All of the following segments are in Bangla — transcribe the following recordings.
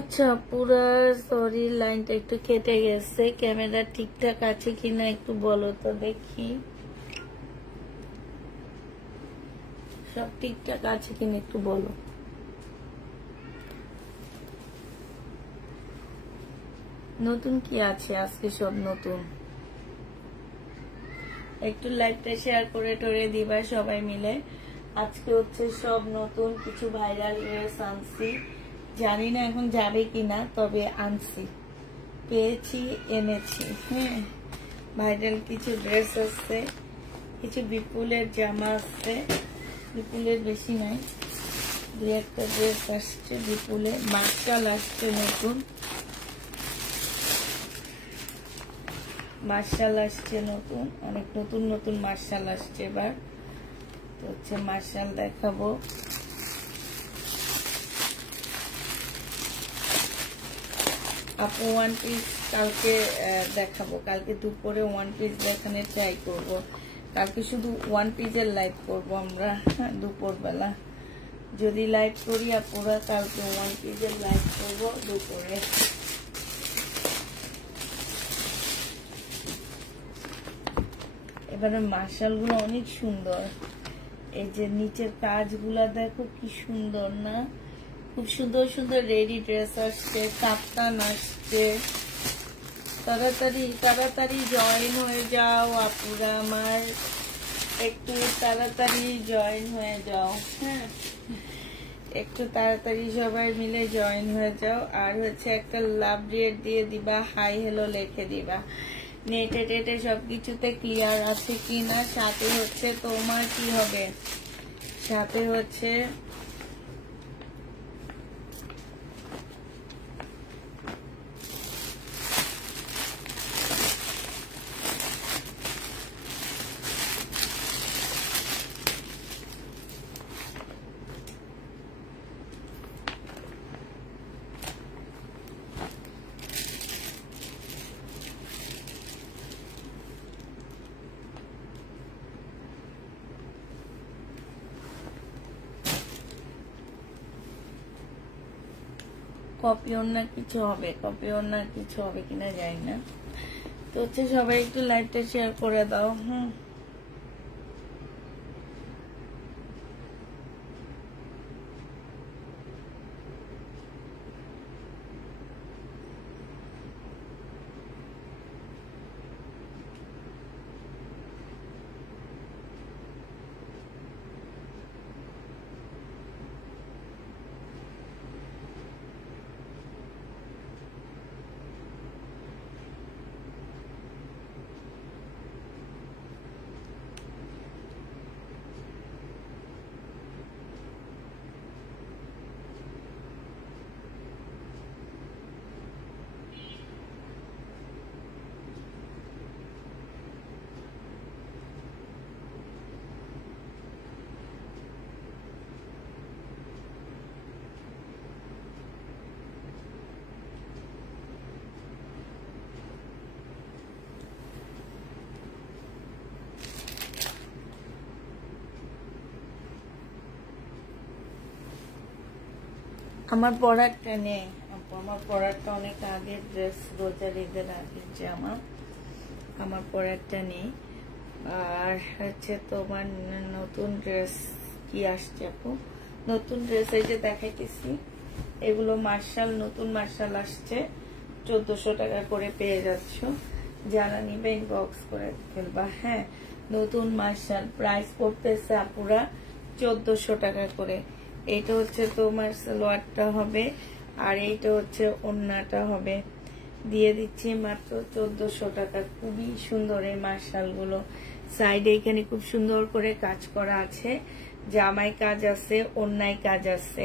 আচ্ছা পুরা সরি লাইনটা একটু কেটে গেছে, ক্যামেরা ঠিকঠাক আছে কিনা একটু বলো তো দেখি, সব ঠিকঠাক আছে কিনা একটু বলো। নতুন কি আছে আজকে? সব নতুন। একটু লাইভটা শেয়ার করে টোরে দিবা সবাই মিলে। আজকে হচ্ছে সব নতুন কিছু ভাইরাল ড্রেস আনছি, জানি না এখন যাবে কিনা, তবে আনছি, পেয়েছি, এনেছি। হ্যাঁ, ভাইরাল কিছু ড্রেস আছে, কিছু বিপুলের জামা আছে, বিপুলের বেশি নাই, দুই একটা ড্রেস আসছে বিপুলে। মার্শাল আসছে নতুন, মার্শাল আসছে নতুন, অনেক নতুন নতুন মার্শাল আসছে এবার। তো হচ্ছে মার্শাল দেখাবো। আপু ওয়ান পিস কালকে দেখাবো, কালকে দুপুরে ওয়ান পিস দেখানোর ট্রাই করব। কালকে শুধু ওয়ান পিসের লাইভ করবো আমরা দুপুর বেলা, যদি লাইভ করি আপুরা কালকে ওয়ান পিসের লাইভ করবো দুপুরে। এবারে মার্শাল গুলো অনেক সুন্দর, এই যে নিচের কাজগুলা দেখো কি সুন্দর না, খুব সুন্দর সুন্দর রেডি ড্রেস আসছে, কাপ্তান আসছে। তাড়াতাড়ি তাড়াতাড়ি জয়েন হয়ে যাও আপুরা আমার, একটু তাড়াতাড়ি জয়েন হয়ে যাও। হ্যাঁ, একটু তাড়াতাড়ি সবাই মিলে জয়েন হয়ে যাও। আর হচ্ছে একটা লাভ রেট দিয়ে দিবা, হাই হ্যালো লিখে দিবা। নেটে টেটে সবকিছুতে ক্লিয়ার আছে কিনা। সাথে হচ্ছে তোমার কি হবে, সাথে হচ্ছে কপি অন্য কিছু হবে, কপি অন্য কিছু হবে কিনা জানি না। তো হচ্ছে সবাই একটু লাইভটা শেয়ার করে দাও। আমার পরারটা নেই, আমার পরারটা অনেক আগের ড্রেস, রোজার ঈদের আগের জামা, আমার পরারটা নেই। আর হচ্ছে তোমার নতুন ড্রেস কি আসছে আপু? নতুন ড্রেস এই যে দেখাইতেছি, এগুলো মার্শাল, নতুন মার্শাল আসছে, 1400 টাকা করে পেয়ে যাচ্ছ। যারা নিবে ইনবক্স করে ফেলবা। হ্যাঁ, নতুন মার্শাল প্রাইস পড়তেছে আপুরা 1400 টাকা করে। এইটা হচ্ছে তোমার সালোয়ারটা হবে, আর এইটা হচ্ছে ওড়নাটা হবে। দিয়ে দিচ্ছি মাত্র 1400 টাকা। খুবই সুন্দর এই মার্শাল গুলো। সাইডে এখানে খুব সুন্দর করে কাজ করা আছে, জামায় কাজ আছে, ওড়নায় কাজ আছে,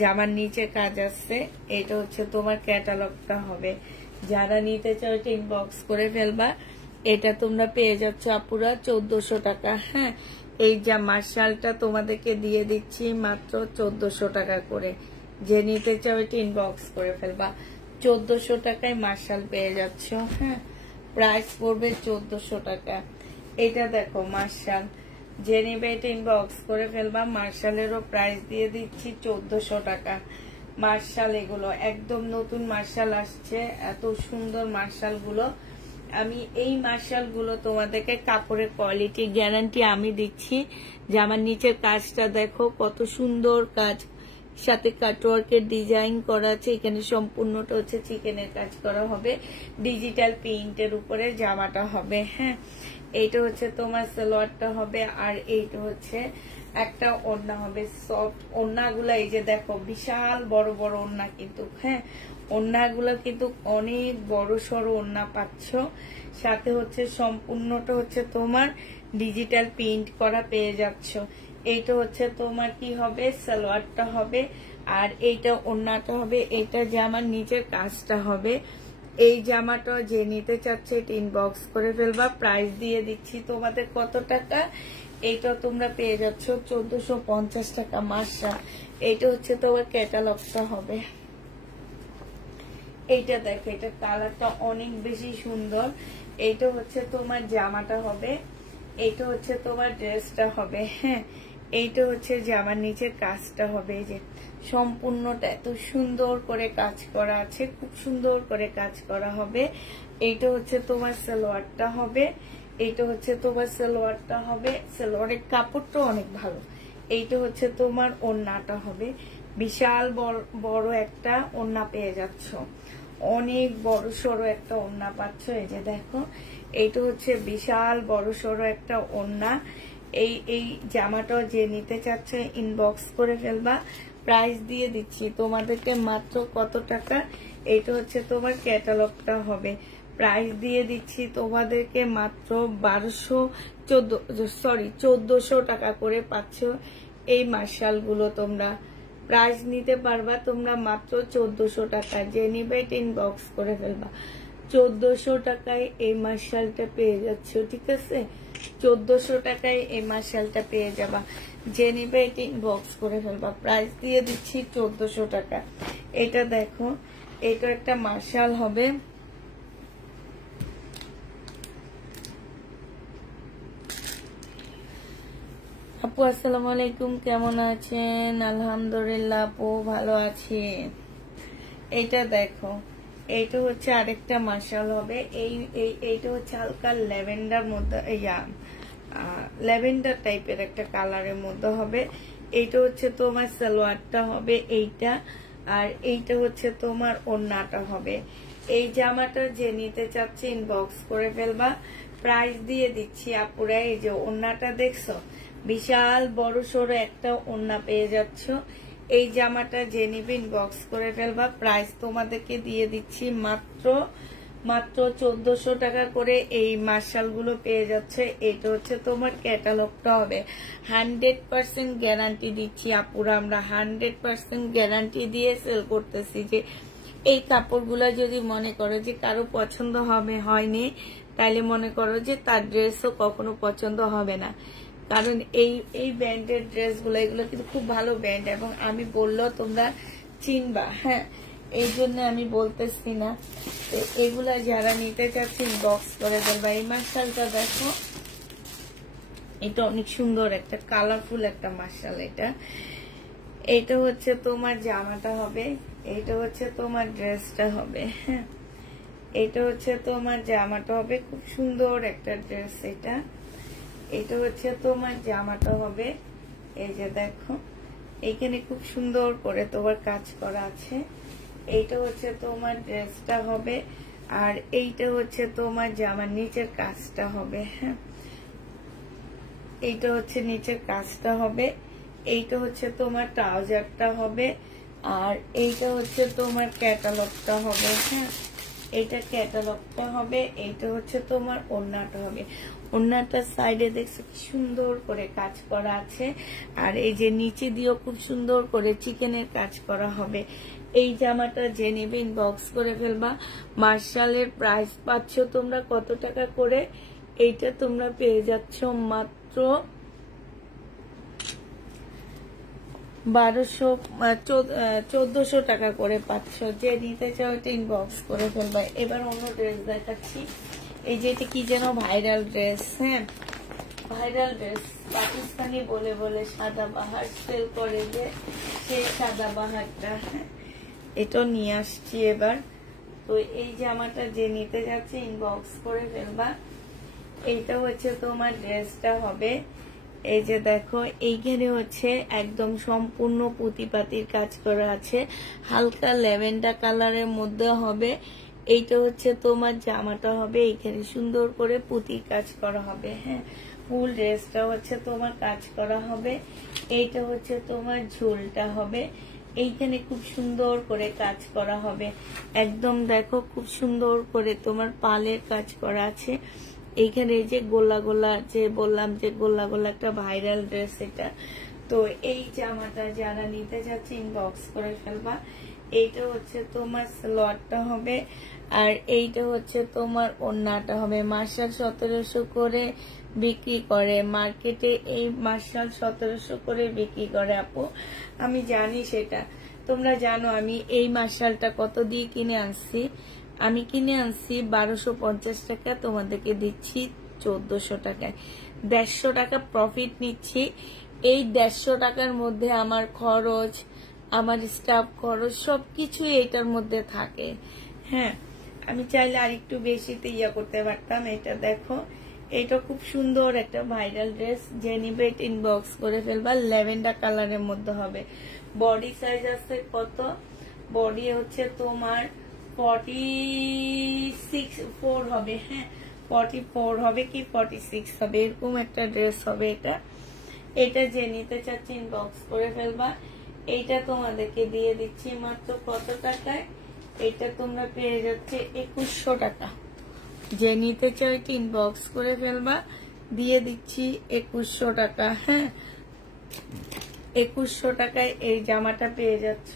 জামার নিচে কাজ আছে। এটা হচ্ছে তোমার ক্যাটালগটা হবে, যারা নিতে চাও এটা ইনবক্স করে ফেলবা। এটা তোমরা পেয়ে যাচ্ছ আপুরা 1400 টাকা। হ্যাঁ, এই যা মার্শালটা তোমাদেরকে দিয়ে দিচ্ছি মাত্র 1400 টাকা করে। যে নিতে চাও এটা ইনবক্স করে ফেলবা। 1400 টাকায় মার্শাল পেয়ে যাচ্ছ। হ্যাঁ, প্রাইস পড়বে 1400 টাকা। এটা দেখো মার্শাল, যে নিবে এটা ইনবক্স করে ফেলবা। মার্শালেরও প্রাইস দিয়ে দিচ্ছি 1400 টাকা। মার্শাল, এগুলো একদম নতুন মার্শাল আসছে, এত সুন্দর মার্শাল গুলো। আমি এই মার্শাল গুলো তোমাদেরকে কাপড়ের কোয়ালিটি গ্যারান্টি আমি দিচ্ছি, যে আমার নিচের কাজটা দেখো কত সুন্দর কাজ, সাথে কাটওয়ার্কের ডিজাইন করা আছে। এখানে সম্পূর্ণটা হচ্ছে চিকেনের কাজ করা হবে, ডিজিটাল প্রিন্টের উপরে জামাটা হবে। হ্যাঁ, এইটা হচ্ছে তোমার সালোয়ারটা হবে, আর এইটা হচ্ছে একটা ওড়না হবে সফট। ওড়নাগুলো এই যে দেখো বিশাল বড় বড় ওড়না কিন্তু। হ্যাঁ, ওড়নাগুলো কিন্তু অনেক বড় সড়ো ওড়না পাচ্ছ, সাথে হচ্ছে সম্পূর্ণটা হচ্ছে তোমার ডিজিটাল প্রিন্ট করা পেয়ে যাচ্ছ। এইটা হচ্ছে তোমার কি হবে, সালোয়ারটা হবে, আর এইটা ওড়নাটা হবে। এইটা জামার নিচের কাজটা হবে। এই জামাটা যে নিতে চাচ্ছে এটা ইনবক্স করে ফেলবা। প্রাইস দিয়ে দিচ্ছি তোমাদের কত টাকা, এইটা তোমরা পেয়ে যাচ্ছ 1450 টাকা মাসা। এইটা হচ্ছে তোমার ক্যাটালগটা হবে। এইটা দেখো, এটা কালারটা অনেক বেশি সুন্দর। এইটা হচ্ছে তোমার জামাটা হবে, এইটা হচ্ছে তোমার ড্রেসটা হবে। হ্যাঁ, এইটা হচ্ছে জামার নিচের কাজটা হবে। এই যে সম্পূর্ণটা এত সুন্দর করে কাজ করা আছে, খুব সুন্দর করে কাজ করা হবে। এইটা হচ্ছে তোমার সালোয়ারটা হবে, এইটা হচ্ছে তোমার সালোয়ারটা হবে। সালোয়ারের কাপড়টা অনেক ভালো। এইটা হচ্ছে তোমার ওড়নাটা হবে, বিশাল বড় একটা ওড়না পেয়ে যাচ্ছ, অনেক বড় সড়ো একটা ওড়না পাচ্ছ। এই যে দেখো, এইটা হচ্ছে বিশাল বড় সড়ো একটা ওড়না। এই জামাটাও যে নিতে চাচ্ছে ইনবক্স করে ফেলবা। প্রাইস দিয়ে দিচ্ছি তোমাদেরকে মাত্র কত টাকা, এইটা হচ্ছে তোমার ক্যাটালগটা হবে। প্রাইস দিয়ে দিচ্ছি তোমাদেরকে মাত্র 1400 টাকা করে পাচ্ছ এই মার্শাল গুলো। তোমরা প্রাইস নিতে পারবা তোমরা মাত্র 1400 টাকা, যে নিবে ইনবক্স করে ফেলবা। 1400 টাকায় এই মার্শালটা পেয়ে যাচ্ছ, ঠিক আছে? 1400 টাকায় এই মার্শালটা পেয়ে যাবা, যে নিবে এটা ইনবক্স করে ফেলবা। প্রাইস দিয়ে দিচ্ছি 1400 টাকা। এটা দেখো, এটা একটা মার্শাল হবে। আপু আসসালামু আলাইকুম, কেমন আছেন? আলহামদুলিল্লাহ আপু ভালো আছি। এইটা দেখো, এইটা হচ্ছে আরেকটা মার্শাল হবে। এইটা হচ্ছে হালকা ল্যাভেন্ডার মধ্যে, ল্যাভেন্ডার টাইপের একটা কালারের মধ্যে হবে। এইটা হচ্ছে তোমার সালোয়ারটা হবে এইটা, আর এইটা হচ্ছে তোমার ওড়নাটা হবে। এই জামাটা যে নিতে চাচ্ছে ইনবক্স করে ফেলবা। প্রাইস দিয়ে দিচ্ছি আপুরা। এই যে ওড়নাটা দেখছো, বিশাল বড় সড়ো একটা ওড়না পেয়ে যাচ্ছ। এই জামাটা যে নিবে ইনবক্স করে ফেলবা। প্রাইস তোমাদেরকে দিয়ে দিচ্ছি মাত্র 1400 টাকা করে এই মার্শাল গুলো পেয়ে যাচ্ছে। এটা হচ্ছে তোমার ক্যাটালগটা হবে। 100% গ্যারান্টি দিচ্ছি আপুরা, আমরা 100% গ্যারান্টি দিয়ে সেল করতেছি যে এই কাপড়গুলা যদি মনে করো যে কারো পছন্দ হয়নি, তাইলে মনে করো যে তার ড্রেসও কখনো পছন্দ হবে না। কারণ এই ব্র্যান্ডের ড্রেসগুলো, এগুলো কিন্তু খুব ভালো ব্র্যান্ড, এবং আমি বললেও তোমরা চিনবা। হ্যাঁ, এই জন্য আমি বলতেছি না। এগুলা যারা নিতে চাচ্ছি বক্স করে ফেলবা। এই মার্শালটা দেখো, এটা অনেক সুন্দর একটা কালারফুল একটা মার্শাল। এটা হচ্ছে তোমার জামাটা হবে, এটা হচ্ছে তোমার ড্রেসটা হবে। হ্যাঁ, এটা হচ্ছে তোমার জামাটা হবে, খুব সুন্দর একটা ড্রেস। এটা হচ্ছে তোমার জামাটা হবে। এই যে দেখো, এইখানে খুব সুন্দর করে তোমার কাজ করা আছে। এইটা হচ্ছে তোমার ড্রেসটা হবে, আর এইটা হচ্ছে তোমার জামার নিচের কাজটা হবে। হ্যাঁ, এইটা হচ্ছে নিচের কাজটা হবে। এইটা হচ্ছে তোমার ট্রাউজারটা হবে, আর এইটা হচ্ছে তোমার ক্যাটালগটা হবে। হ্যাঁ, এইটা ক্যাটালগটা হবে। এইটা হচ্ছে তোমার ওড়নাটা হবে। ওড়নাটার সাইডে দেখছো কি সুন্দর করে কাজ করা আছে, আর এই যে নিচে দিয়েও খুব সুন্দর করে চিকেনের কাজ করা হবে। এই জামাটা যে নেবে ইনবক্স করে ফেলবা। মার্শালের প্রাইস পাচ্ছ তোমরা কত টাকা করে, এইটা তোমরা পেয়ে যাচ্ছ মাত্র 1400 টাকা করে পাচ্ছ। যে নিতে চাও এটা ইনবক্স করে ফেলবা। এবার অন্য ড্রেস দেখাচ্ছি। এই যে এটা কি যেন ভাইরাল ড্রেস। হ্যাঁ, ভাইরাল ড্রেস, পাকিস্তানি বলে সাদা বাহার সেল করে, যে সেই সাদা বাহারটা। এটাও নিয়ে আসছি এবার। তো এই জামাটা যে নিতে যাচ্ছে ইনবক্স করে ফেলবা। এইটা হচ্ছে তোমার ড্রেসটা হবে। এই যে দেখো এইখানে হচ্ছে একদম সম্পূর্ণ পুঁতিপাতির কাজ করা আছে, হালকা ল্যাভেন্ডার কালারের মধ্যে হবে। এইটা হচ্ছে তোমার জামাটা হবে, এইখানে সুন্দর করে পুঁতির কাজ করা হবে। হ্যাঁ, ফুল ড্রেসটা হচ্ছে তোমার কাজ করা হবে। এইটা হচ্ছে তোমার ঝুলটা হবে, এইখানে খুব সুন্দর করে কাজ করা হবে। একদম দেখো খুব সুন্দর করে তোমার পালের কাজ করা আছে। এইখানে যে গোলা গোলা যে বললাম যে গোলা গোলা একটা ভাইরাল ড্রেস এটা। তো এই জামাটা যারা নিতে যাচ্ছে ইনবক্স করে ফেলবা। এইটা হচ্ছে তোমার স্লটটা হবে, আর এইটা হচ্ছে তোমার ওড়নাটা হবে। মার্শাল 1700 করে বিক্রি করে মার্কেটে, এই মার্শাল 1700 করে বিক্রি করে আপু, আমি জানি সেটা। তোমরা জানো আমি এই মার্শালটা কত দিয়ে কিনে আনছি? আমি কিনে আনছি 1250 টাকা, তোমাদেরকে দিচ্ছি 1400 টাকায়। 150 টাকা প্রফিট নিচ্ছি। এই 150 টাকার মধ্যে আমার খরচ, আমার স্টাফ খরচ সবকিছু এটার মধ্যে থাকে। হ্যাঁ, আমি চাইলে আরেকটু বেশিতে ইয়া করতে পারতাম। এটা দেখো, এটা খুব সুন্দর একটা ভাইরাল ড্রেস। যে নিবে এটা ইনবক্স করে ফেলবা। ল্যাভেন্ডার কালারের মধ্যে হবে। বডি সাইজ আছে কত? বডি হচ্ছে তোমার 46 হবে। হ্যাঁ, 44 হবে কি 46 হবে, এরকম একটা ড্রেস হবে এটা। এটা যে নিতে চাচ্ছি ইনবক্স করে ফেলবা। এইটা তোমাদেরকে দিয়ে দিচ্ছি মাত্র কত টাকায়? এটা তোমরা পেয়ে যাচ্ছে 2100 টাকা। যে নিতে চাও এটা ইনবক্স করে ফেলবা, দিয়ে দিচ্ছি 2100 টাকা। হ্যাঁ, 2100 টাকায় এই জামাটা পেয়ে যাচ্ছ।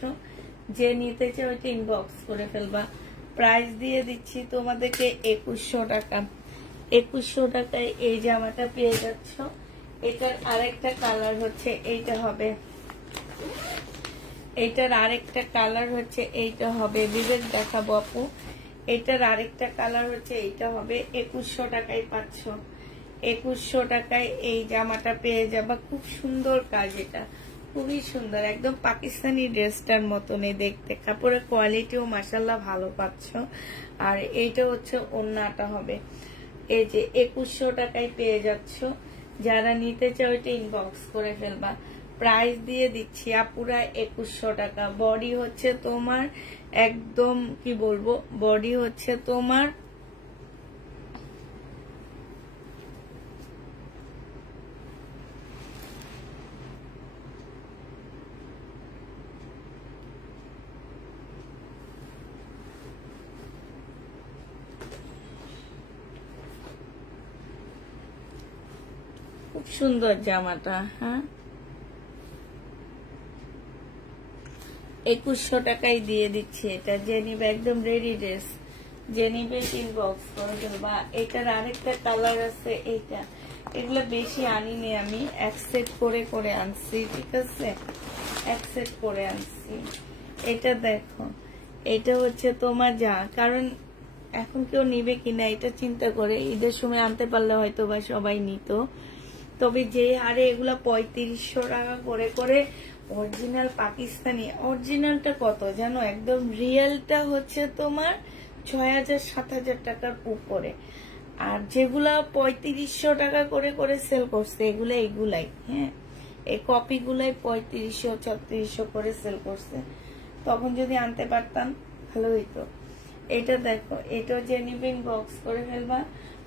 যে নিতে চাও এটা ইনবক্স করে ফেলবা। প্রাইস দিয়ে দিচ্ছি তোমাদেরকে 2100 টাকা। 2100 টাকায় এই জামাটা পেয়ে যাচ্ছ। এটার আরেকটা কালার হচ্ছে এইটা হবে, এটার আরেকটা কালার হচ্ছে এইটা হবে। বিবেক দেখাবো আপু। এটার আরেকটা কালার হচ্ছে এইটা হবে। 2100 টাকায় পাচ্ছ। 2100 টাকায় এই জামাটা পেয়ে যাবা। খুব সুন্দর কাজ, এটা খুবই সুন্দর, একদম পাকিস্তানি ড্রেসটার মতনই দেখতে। কাপড়ের কোয়ালিটিও মাশাআল্লাহ ভালো পাচ্ছ। আর এইটা হচ্ছে ওড়নাটা হবে। এই যে 2100 টাকায় পেয়ে যাচ্ছ। যারা নিতে চাও এটা ইনবক্স করে ফেলবা। প্রাইস দিয়ে দিচ্ছি আপুরা 2100 টাকা। বডি হচ্ছে তোমার একদম কি বলবো, বডি হচ্ছে তোমার খুব সুন্দর জামাটা। হ্যাঁ, 2100 টাকায় দিয়ে দিচ্ছি এটা। যে নিবে একদম রেডি ড্রেস, যে নিবে ইনবক্স করে দেবা। এটার আরেকটা কালার আছে এইটা। এগুলো বেশি আনিনি আমি, এক সেট করে করে আনছি, ঠিক আছে, এক সেট করে আনছি। এটা দেখো, এটা হচ্ছে তোমার যা, কারণ এখন কেউ নিবে কিনা এটা চিন্তা করে ঈদের সময় আনতে পারলে হয়তো বা সবাই নিত। তবে যে হারে এগুলা 3500 টাকা করে করে অরিজিনাল পাকিস্তানি, অরিজিনালটা কত জানো? একদম রিয়েলটা হচ্ছে তোমার 6000-7000 টাকার উপরে। আর যেগুলা 3500 টাকা করে করে সেল করছে এগুলা এগুলাই। হ্যাঁ, এই কপি গুলাই 3500-3600 করে সেল করছে। তখন যদি আনতে পারতাম ভালো হইতো। এটা দেখো, এটা যে নিবে ইনবক্স করে ফেলবা।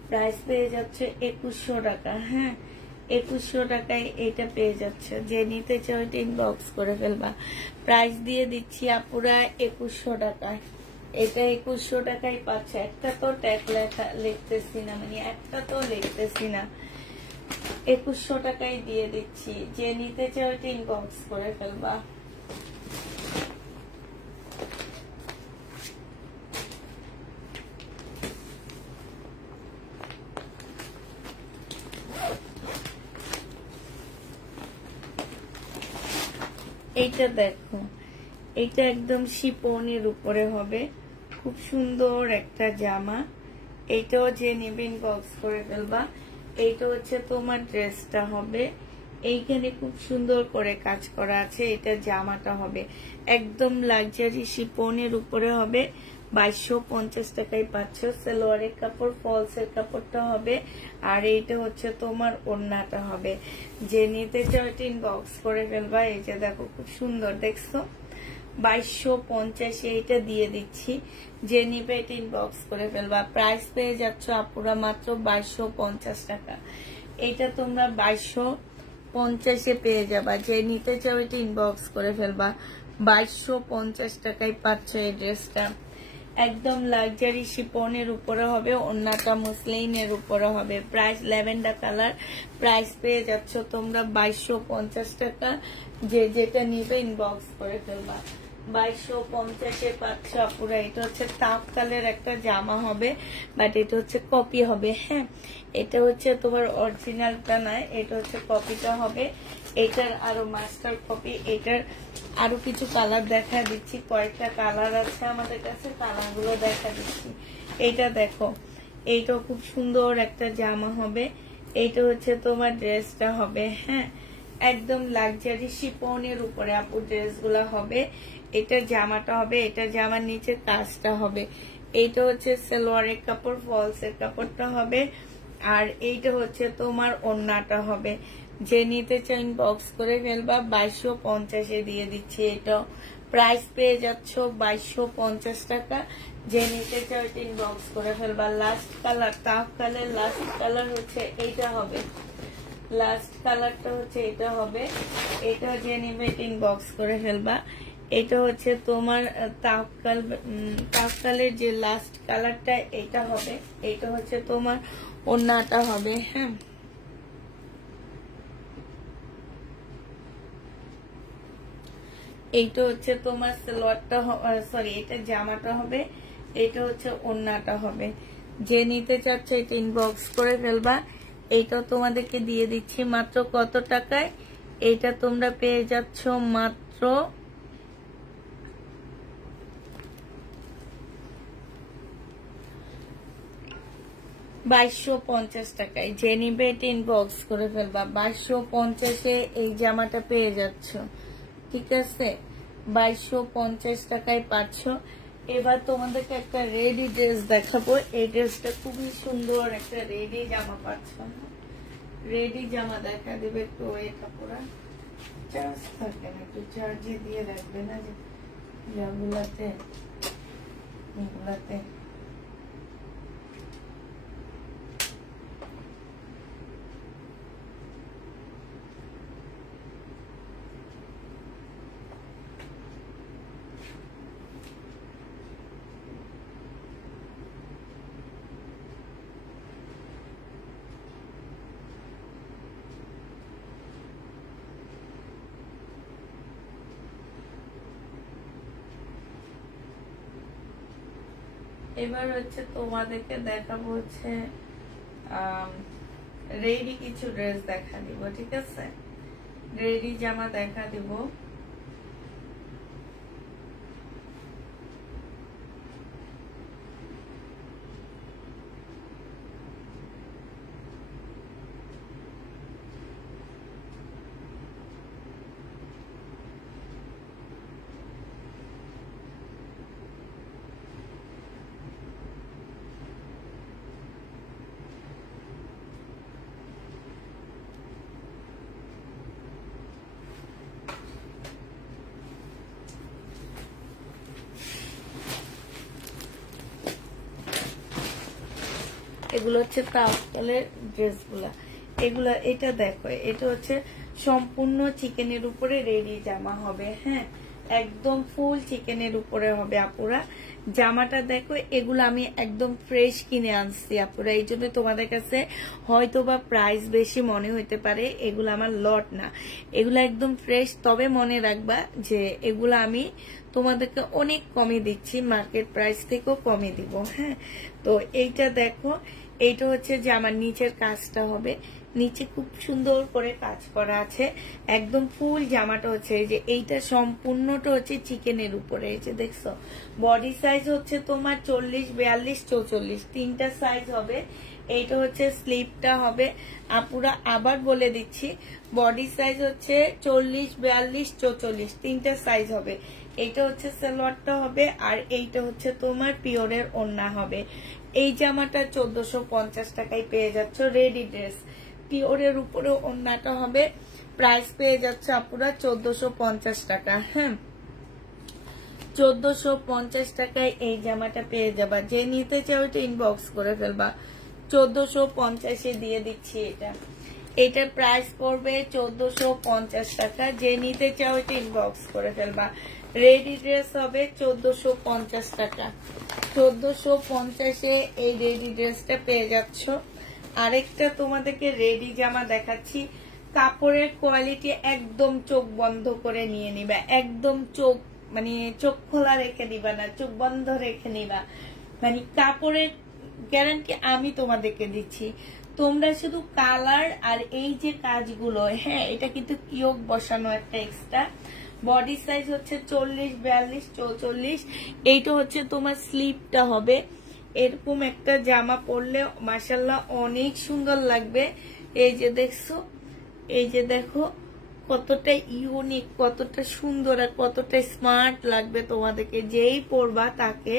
প্রাইস পেয়ে যাচ্ছে 2100 টাকা। হ্যাঁ, 2100 টাকায় এটা পেয়ে যাচ্ছে। যে নিতে চাও এটা ইনবক্স করে ফেলবা। প্রাইস দিয়ে দিচ্ছি আপুরা 2100 টাকায়। এটা 2100 টাকায় পাচ্ছে। একটা তো ট্যাগ লেখা লিখতেছি না, মানে একটা তো লিখতেছি না। 2100 টাকায় দিয়ে দিচ্ছি। যে নিতে চাও এটা ইনবক্স করে ফেলবা। এইটা দেখো, এইটা একদম শিপনের উপরে হবে। খুব সুন্দর একটা জামা। এইটাও যে নিবে ইনবক্স করে ফেলবা। এইটা হচ্ছে তোমার ড্রেসটা হবে। এইখানে খুব সুন্দর করে কাজ করা আছে। এটা জামাটা হবে একদম লাক্সারি শিফনের উপরে হবে, 2250 টাকায় পাচ্ছ। সালোয়ারের কাপড়, ফলসের কাপড়টা হবে, আর এইটা হচ্ছে তোমার ওড়নাটা হবে। যে নিতে চাও এটা ইনবক্স করে ফেলবা। এই যে দেখো খুব সুন্দর, দেখছো 2250 এইটা দিয়ে দিচ্ছি। যে নিবে এটা ইনবক্স করে ফেলবা। প্রাইস পেয়ে যাচ্ছ আপুরা মাত্র 2250 টাকা। এইটা তোমরা 2250 পেয়ে যাবা। যে নিতে চাও এটা ইনবক্স করে ফেলবা। 2250 টাকায় পাচ্ছ এই ড্রেসটা। একদম লাক্সারি শিফনের উপরে হবে, ওন্নাটা মুসলিনের উপরে হবে। Price lavender colour. প্রাইস পেয়ে যাচ্ছ তোমরা 2250 টাকা। যে যেটা নিবে ইনবক্স করে ফেলবা। 2250 পাচ্ছ আপুরা। এটা হচ্ছে তাপ কালের একটা জামা হবে, বাট এটা হচ্ছে কপি হবে। হ্যাঁ, এটা হচ্ছে তোমার অরিজিনালটা নয়, এটা হচ্ছে কপিটা হবে। এটার আরো মাস্টার কপি। এটার আরো কিছু কালার দেখা দিচ্ছি, কয়েকটা কালার আছে আমাদের কাছে, কালার গুলো দেখা দিচ্ছি। এইটা দেখো, এইটাও খুব সুন্দর একটা জামা হবে। এইটা হচ্ছে তোমার ড্রেসটা হবে। হ্যাঁ, একদম লাক্সারি শিফনের উপরে আপু ড্রেস গুলা হবে। এটা জামাটা হবে, এটা জামার নিচে কাজটা হবে। এইটা হচ্ছে সালোয়ারের কাপড়, ফলসের কাপড়টা হবে, আর এইটা হচ্ছে তোমার ওড়নাটা হবে। যে নিতে চাই বক্স করে ফেলবা। 2250 দিয়ে দিচ্ছি। এটা প্রাইস পেয়ে যাচ্ছ 2250 টাকা। যে নিতে চাও এটা ইনবক্স করে ফেলবা। Last colour, tough colour, last colour হচ্ছে এইটা হবে। লাস্ট কালারটা হচ্ছে এটা হবে। এটা যে নিবে এটা ইনবক্স করে ফেলবা। এটা হচ্ছে তোমার তাফকালের যে লাস্ট কালারটা এটা হবে। এটা হচ্ছে তোমার ওড়নাটা হবে। হ্যাঁ, এইটা হচ্ছে তোমার সালোয়ারটা, সরি এটা জামাটা হবে। এটা হচ্ছে ওড়নাটা হবে। যে নিতে চাচ্ছে এটা ইনবক্স করে ফেলবা। এইটাও তোমাদেরকে দিয়ে দিচ্ছি মাত্র কত টাকায়? এইটা তোমরা পেয়ে যাচ্ছ মাত্র 2250 টাকায়। যে নিবে এটা ইনবক্স করে ফেলবা। 2250 এই জামাটা পেয়ে যাচ্ছ, ঠিক আছে? 2250 টাকায় পাচ্ছ। এবার তোমাদেরকে একটা রেডি ড্রেস দেখাবো। এই ড্রেসটা খুবই সুন্দর একটা রেডি জামা পাচ্ছ। রেডি জামা দেখা দেবে। একটু এটা পুরা চার্জ থাকে না, একটু চার্জে দিয়ে রাখবে না, যে এগুলাতে এবার হচ্ছে তোমাদেরকে দেখাবো হচ্ছে রেডি কিছু ড্রেস দেখা দিব, ঠিক আছে? রেডি জামা দেখা দিব। এগুলো হচ্ছে তাওয়াক্কালের ড্রেসগুলা। এগুলা, এটা দেখো, এটা হচ্ছে সম্পূর্ণ চিকেনের উপরে রেডি জামা হবে। হ্যাঁ, একদম ফুল চিকেনের উপরে হবে আপুরা। জামাটা দেখো, এগুলো আমি একদম ফ্রেশ কিনে আনছি আপুরা। এই জন্য তোমাদের কাছে হয়তো বা প্রাইস বেশি মনে হইতে পারে। এগুলো আমার লট না, এগুলো একদম ফ্রেশ। তবে মনে রাখবা যে এগুলো আমি তোমাদেরকে অনেক কমে দিচ্ছি, মার্কেট প্রাইস থেকেও কমে দিব। হ্যাঁ, তো এইটা দেখো, এইটা হচ্ছে যে আমার নিচের কাজটা হবে। নিচে খুব সুন্দর করে কাজ করা আছে, একদম ফুল জামাটা হচ্ছে এই যে এইটা সম্পূর্ণটা হচ্ছে চিকেনের উপরে। এই যে দেখছো, বডি সাইজ হচ্ছে তোমার 40, 42, 44 তিনটা সাইজ হবে। এইটা হচ্ছে স্লিপটা হবে আপুরা, আবার বলে দিচ্ছি বডি সাইজ হচ্ছে 40, 42, 44 তিনটা সাইজ হবে। এইটা হচ্ছে সালোয়ারটা হবে, আর এইটা হচ্ছে তোমার পিওরের ওড়না হবে। এই জামাটা 1450 টাকায় পেয়ে যাচ্ছ, রেডি ড্রেস পিওরের উপরে ওড়নাটা হবে। প্রাইস পেয়ে যাচ্ছে আপুরা 1450 টাকা। হ্যাঁ, 1450 টাকায় এই জামাটা পেয়ে যাবা। যে নিতে চাও এটা ইনবক্স করে ফেলবা, 1450-এ দিয়ে দিচ্ছি। এটার প্রাইস পড়বে 1450 টাকা। যে নিতে চাও এটা ইনবক্স করে ফেলবা। রেডি ড্রেস হবে 1450 টাকা। 1450-এ এই রেডি ড্রেসটা পেয়ে যাচ্ছ। আরেকটা তোমাদেরকে রেডি জামা দেখাচ্ছি, কাপড়ের কোয়ালিটি একদম চোখ বন্ধ করে নিয়ে নিবা, একদম চোখ মানে চোখ খোলা রেখে নিবা না, চোখ বন্ধ রেখে নিবা। মানে কাপড়ের গ্যারান্টি আমি তোমাদেরকে দিচ্ছি। তোমরা শুধু কালার আর এই যে কাজগুলো, হ্যাঁ এটা কিন্তু কিয়োক বসানো একটা এক্সট্রা। বডি সাইজ হচ্ছে 40, 42, 44। এইটা হচ্ছে তোমার স্লিপটা হবে। এরকম একটা জামা পরলে মাশাআল্লাহ অনেক সুন্দর লাগবে। এই যে দেখছো, এই যে দেখো কতটা ইউনিক, কতটা সুন্দর আর কতটা স্মার্ট লাগবে তোমাদেরকে যেই পরবা তাকে।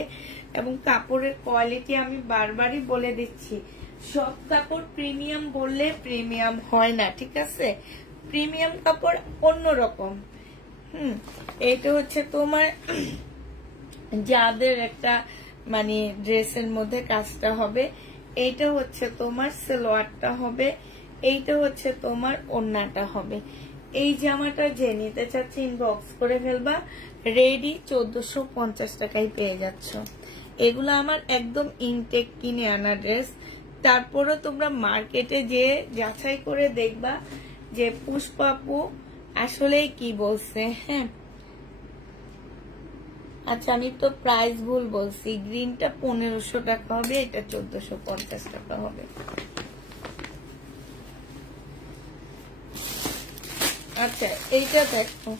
এবং কাপড়ের কোয়ালিটি আমি বারবারই বলে দিচ্ছি, সব কাপড় প্রিমিয়াম বললে প্রিমিয়াম হয় না, ঠিক আছে? প্রিমিয়াম কাপড় অন্যরকম। এইটা হচ্ছে তোমার যাদের একটা মানে ড্রেসের মধ্যে কাজটা হবে। এইটা হচ্ছে তোমার সালোয়ারটা হবে, এইটা হচ্ছে তোমার ওড়নাটা হবে। এই জামাটা যে নিতে চাচ্ছে ইনবক্স করে ফেলবা। রেডি 1450 টাকায় পেয়ে যাচ্ছ। এগুলো আমার একদম ইনটেক কিনে আনা ড্রেস। তারপরে তোমরা মার্কেটে যে যাচাই করে দেখবা যে পুষ্পাপু আসলে কি বলছে। হ্যাঁ, আচ্ছা আমি তো প্রাইস ভুল বলছি, গ্রিনটা 1500 টাকা হবে, এটা 1450 টাকা হবে। আচ্ছা এইটা দেখো,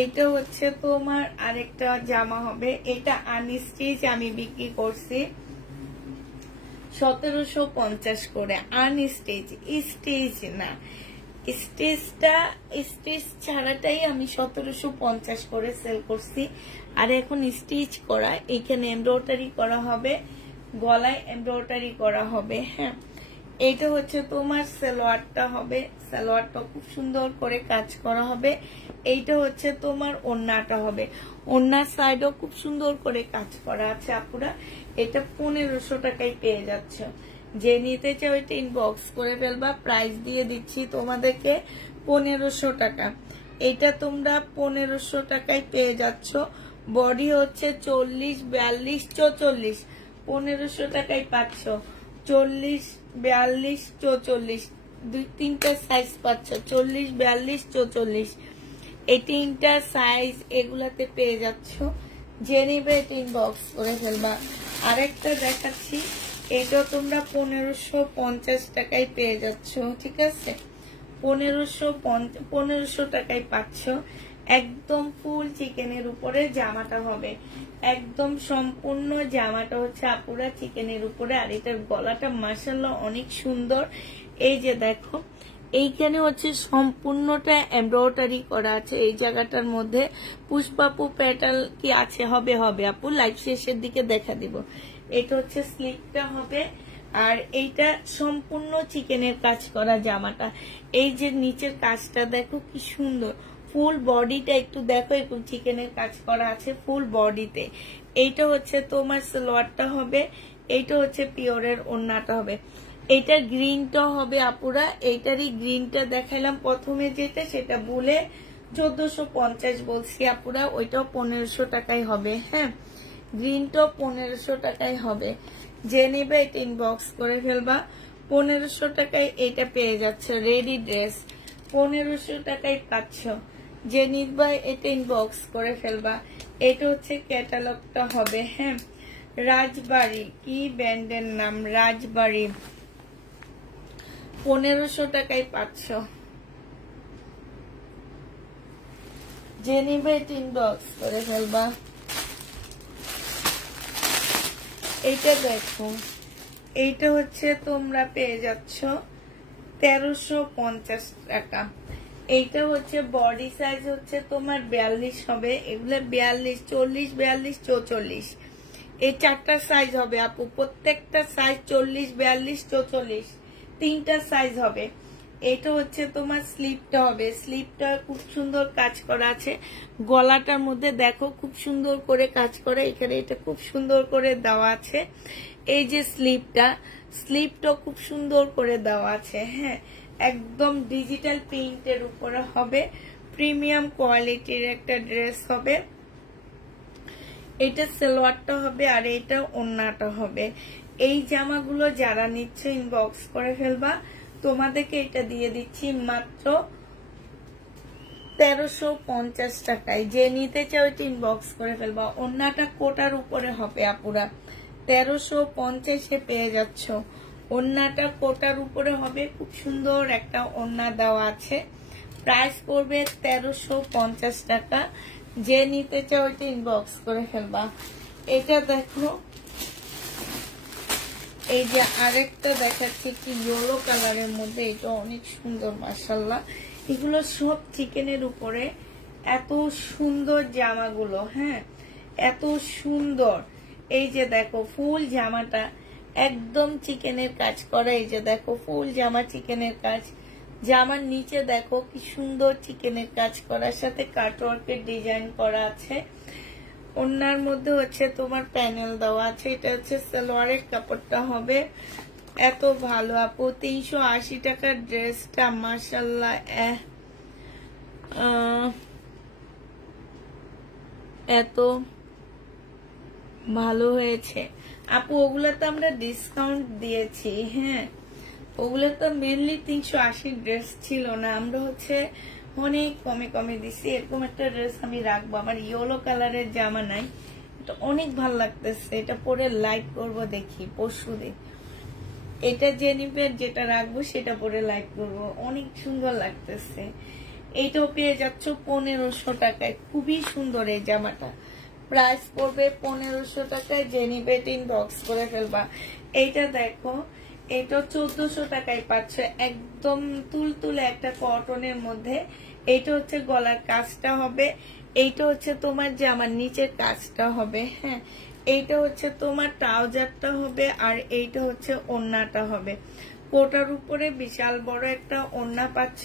এইটা হচ্ছে তোমার আরেকটা জামা হবে। এটা আনস্টিচ আমি বিক্রি করছি 1750 করে। আনস্টিচ, স্টিচ না, স্টিচ ছাড়াটাই আমি 1750 করে সেল করছি। আর এখন স্টিচ করা, এখানে এমব্রয়ডারি করা হবে, গলায় এমব্রয়ডারি করা হবে। হ্যাঁ, এইটা হচ্ছে তোমার সালোয়ারটা হবে, সালোয়ারটা খুব সুন্দর করে কাজ করা হবে। এইটা হচ্ছে তোমার ওড়নাটা হবে, ওড়নার সাইডও খুব সুন্দর করে কাজ করা আছে আপুরা। এটা 1500 টাকায় পেয়ে যাচ্ছ। যে নিতে চাও এটা ইনবক্স করে ফেলবা। প্রাইস দিয়ে দিচ্ছি তোমাদেরকে 1500 টাকা। এটা তোমরা 1500 টাকায় পেয়ে যাচ্ছ। বডি হচ্ছে 40, 42, 44। 1500 টাকায় পাচ্ছ 40, 42, 44। দুই তিনটা সাইজ পাচ্ছ, 40, 42, 44। এই তিনটা সাইজ এগুলাতে পেয়ে যাচ্ছ। যে নিবে এটা ইনবক্স করে ফেলবা। আরেকটা দেখাচ্ছি, এটা তোমরা 1550 টাকায় পেয়ে যাচ্ছ, ঠিক আছে? 1500 টাকায় পাচ্ছ। একদম ফুল চিকেনের উপরে জামাটা হবে, একদম সম্পূর্ণ জামাটা হচ্ছে আপুরা চিকেনের উপরে। আর এটার গলাটা মাশাআল্লাহ অনেক সুন্দর। এই যে দেখো, এইখানে হচ্ছে সম্পূর্ণটা এমব্রয়ডারি করা আছে। এই জায়গাটার মধ্যে পুষ্পাপু প্যাটার্ন কি আছে, হবে হবে আপু লাইভ শেষের দিকে দেখা দিব। এটা হচ্ছে স্লিপটা হবে, আর এইটা সম্পূর্ণ চিকেনের কাজ করা জামাটা। এই যে নিচের কাজটা দেখো কি সুন্দর, ফুল বডিটা একটু দেখো, একটু চিকেনের কাজ করা আছে ফুল বডিতে। এইটা হচ্ছে তোমার সালোয়ারটা হবে, এইটা হচ্ছে পিওরের ওড়নাটা হবে। এইটার গ্রিনটা হবে আপুরা, এইটারই গ্রিনটা দেখাইলাম প্রথমে যেটা, সেটা বলে 1450 বলছি আপুরা, ওইটাও 1500 টাকায় হবে। হ্যাঁ, গ্রিনটাও 1500 টাকায় হবে। যে নেবে এটা ইনবক্স করে ফেলবা। 1500 টাকায় এটা পেয়ে যাচ্ছে রেডি ড্রেস, 1500 টাকায় পাচ্ছ। যে নিবা এটা ইনবক্স করে ফেলবা। এটা হচ্ছে ক্যাটালগটা হবে। হ্যাঁ, রাজবাড়ি, কি ব্র্যান্ডের নাম, রাজবাড়ি, 1500 টাকায় পাচ্ছ। যে নিবে এটা ইনবক্স করে ফেলবা। এইটা দেখো, এইটা হচ্ছে তোমরা পেয়ে যাচ্ছ 1350 টাকা। এইটা হচ্ছে বডি সাইজ হচ্ছে তোমার 42 হবে, এগুলো 42, 40, 42, 44, এই 4টা সাইজ হবে আপু। প্রত্যেকটা সাইজ 40, 42, 44, 3টা সাইজ হবে। এটা হচ্ছে তোমার স্লিপটা হবে, স্লিপটা খুব সুন্দর কাজ করা আছে। গলাটার মধ্যে দেখো খুব সুন্দর করে কাজ করা, এখানে এটা খুব সুন্দর করে দেওয়া আছে। এই যে স্লিপটা খুব সুন্দর করে দেওয়া আছে। হ্যাঁ, একদম ডিজিটাল প্রিন্টের উপরে হবে, প্রিমিয়াম কোয়ালিটির একটা ড্রেস হবে। এটা সালোয়ারটা হবে আর এটা ওড়নাটা হবে। এই জামাগুলো যারা নিচ্ছে ইনবক্স করে ফেলবা, তোমাদেরকে এটা দিয়ে দিচ্ছি মাত্র 1350 টাকায়। যে নিতে চাও এটা ইনবক্স করে ফেলবা। ওড়নাটা কোটার উপরে হবে আপুরা, 1350-এ পেয়ে যাচ্ছ। ওড়নাটা কোটার উপরে হবে, খুব সুন্দর একটা ওড়না দেওয়া আছে। প্রাইস পড়বে 1350 টাকা। যে নিতে চাও এটা ইনবক্স করে ফেলবা। এটা দেখো, এই যে আরেকটা দেখাচ্ছি কি ইয়েলো কালারের মধ্যে, এটা অনেক সুন্দর মাশাআল্লাহ। এগুলো সব চিকেনের উপরে, এত সুন্দর জামাগুলো। হ্যাঁ, এত সুন্দর। এই যে দেখো ফুল জামাটা একদম চিকেনের কাজ করা। এই যে দেখো ফুল জামা চিকেনের কাজ, জামার নিচে দেখো কি সুন্দর চিকেনের কাজ করার সাথে কাটওয়ার্কের ডিজাইন করা আছে। ওনার মধ্যে হচ্ছে তোমার প্যানেল দেওয়া আছে। এটা হচ্ছে সালোয়ারের কাপড়টা হবে। এত ভালো আপু, 380 টাকার ড্রেসটা মাশাআল্লাহ এত ভালো হয়েছে আপু। ওগুলো তো আমরা ডিসকাউন্ট দিয়েছি। হ্যাঁ, ওগুলো তো মেনলি 380 ড্রেস ছিল না, আমরা হচ্ছে অনেক কমে কমে দিছি। এরকম একটা ড্রেস আমি রাখবো, আমার ইয়েলো কালারের জামা নাই, এটা অনেক ভালো লাগতেছে। এটা পরে লাইট করব দেখি পরশুদিন। এটা জেনিফের যেটা রাখবো সেটা পরে লাইট করব, অনেক সুন্দর লাগতেছে। এইটাও পেয়ে যাচ্ছ 1500 টাকায়, খুবই সুন্দর এই জামাটা। প্রাইস পড়বে 1500 টাকায়। জেনিফেট ইনবক্স করে ফেলবা। এইটা দেখো, এটা 1400 টাকায় পাচ্ছ, একদম তুলতুলে একটা কটনের মধ্যে। এইটা হচ্ছে গলার কাজটা হবে, এইটা হচ্ছে তোমার জামার নিচের কাজটা হবে। হ্যাঁ, এইটা হচ্ছে তোমার ট্রাউজারটা হবে আর এইটা হচ্ছে ওড়নাটা হবে। কোটার উপরে বিশাল বড় একটা ওড়না পাচ্ছ।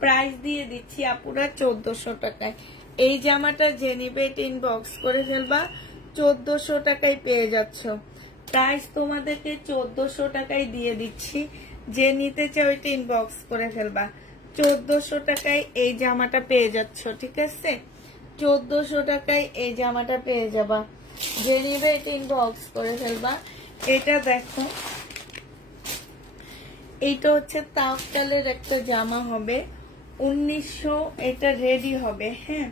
প্রাইস দিয়ে দিচ্ছি আপুরা 1400 টাকায়। এই জামাটা যে নিবে এটা ইনবক্স করে ফেলবা, 1400 টাকায় পেয়ে যাচ্ছ। প্রাইস তোমাদেরকে 1400 টাকায় দিয়ে দিচ্ছি। যে নিতে চাও এটা ইনবক্স করে ফেলবা, 1400 টাকায় এই জামাটা পেয়ে যাচ্ছ। ঠিক আছে, 1400 টাকায় এই জামাটা পেয়ে যাবা। যে নিবে এটা ইনবক্স করে ফেলবা। এটা দেখো, এইটা হচ্ছে তাওয়াক্কালের একটা জামা হবে 1900, এটা রেডি হবে। হ্যাঁ,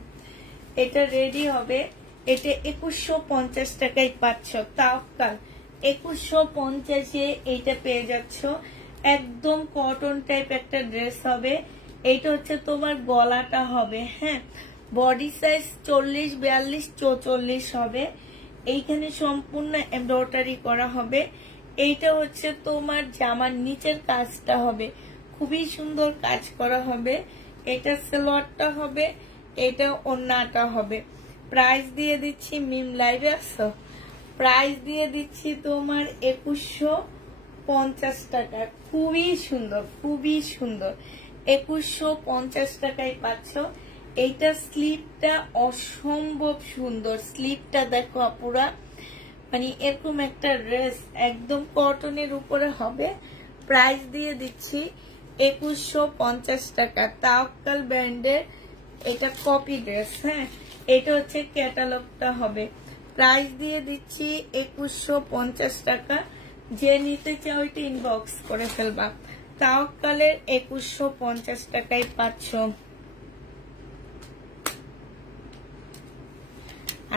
এটা রেডি হবে। এটা 2150 টাকায় পাচ্ছ। তাওয়াক্কাল 2150-এ এইটা পেয়ে যাচ্ছ। একদম কটন টাইপ একটা ড্রেস হবে। এইটা হচ্ছে তোমার গলাটা হবে। হ্যাঁ, বডি সাইজ 40, 42, 44 হবে। এইখানে সম্পূর্ণ এমব্রয়ডারি করা হবে। এইটা হচ্ছে তোমার জামার নিচের কাজটা হবে, খুবই সুন্দর কাজ করা হবে। এটা সালোয়ারটা হবে, এটা ওড়নাটা হবে। প্রাইস দিয়ে দিচ্ছি, মিম লাইভে আসো, প্রাইস দিয়ে দিচ্ছি তোমার 2150 টাকা। খুবই সুন্দর, খুবই সুন্দর। 2150 টাকায় পাচ্ছ। এইটা স্লিপটা অসম্ভব সুন্দর। স্লিপটা দেখো আপুরা, মানে এরকম একটা ড্রেস একদম কটনের উপরে হবে। প্রাইস দিয়ে দিচ্ছি 2150 টাকা। তাওয়াক্কাল ব্র্যান্ডের এটা কপি ড্রেস। হ্যাঁ, এটা হচ্ছে ক্যাটালগটা হবে। প্রাইস দিয়ে দিচ্ছি 2150 টাকা। যে নিতে চাও এটা ইনবক্স করে ফেলবা। তাওয়াক্কালের 2150 টাকায় পাচ্ছ।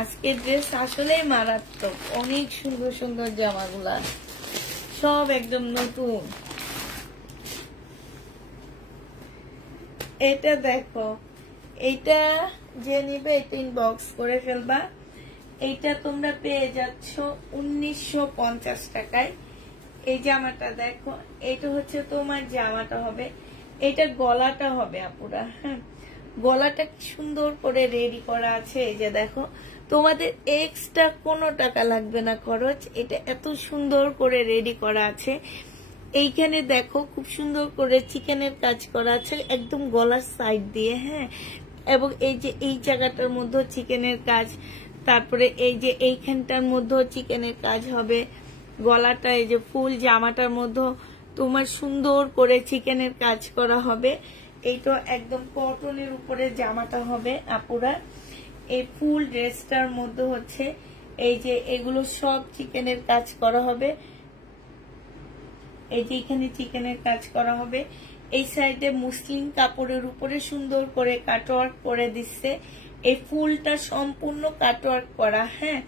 আজকের ড্রেস আসলেই মারাত্মক, অনেক সুন্দর সুন্দর জামাগুলা, সব একদম নতুন। এটা দেখো, এটা যে নিবে এটা ইনবক্স করে ফেলবা। এইটা তোমরা পেয়ে যাচ্ছ 1950 টাকায়। এই জামাটা দেখো, এটা হচ্ছে তোমার জামাটা হবে, এটা গলাটা হবে আপুরা। হ্যাঁ, গলাটা কি সুন্দর করে রেডি করা আছে। এই যে দেখো, তোমাদের এক্সট্রা কোনো টাকা লাগবে না খরচ, এটা এত সুন্দর করে রেডি করা আছে। এইখানে দেখো খুব সুন্দর করে চিকেনের কাজ করা আছে একদম গলার সাইড দিয়ে। হ্যাঁ, এবং এই যে এই জায়গাটার মধ্যে চিকেনের কাজ, তারপরে এই যে এইখানটার মধ্যে চিকেনের কাজ হবে। গলাটা এই যে ফুল জামাটার মধ্যে তোমার সুন্দর করে চিকেনের কাজ করা হবে। এইটা একদম কটনের উপরে জামাটা হবে আপুরা। এই ফুল ড্রেসটার মধ্যে হচ্ছে এই যে এগুলো সব চিকেনের কাজ করা হবে। এই যে এখানে চিকেনের কাজ করা হবে। এই সাইডে মুসলিম কাপড়ের উপরে সুন্দর করে কাটওয়ার্ক করে দিচ্ছে। এই ফুলটা সম্পূর্ণ কাটওয়ার্ক করা। হ্যাঁ,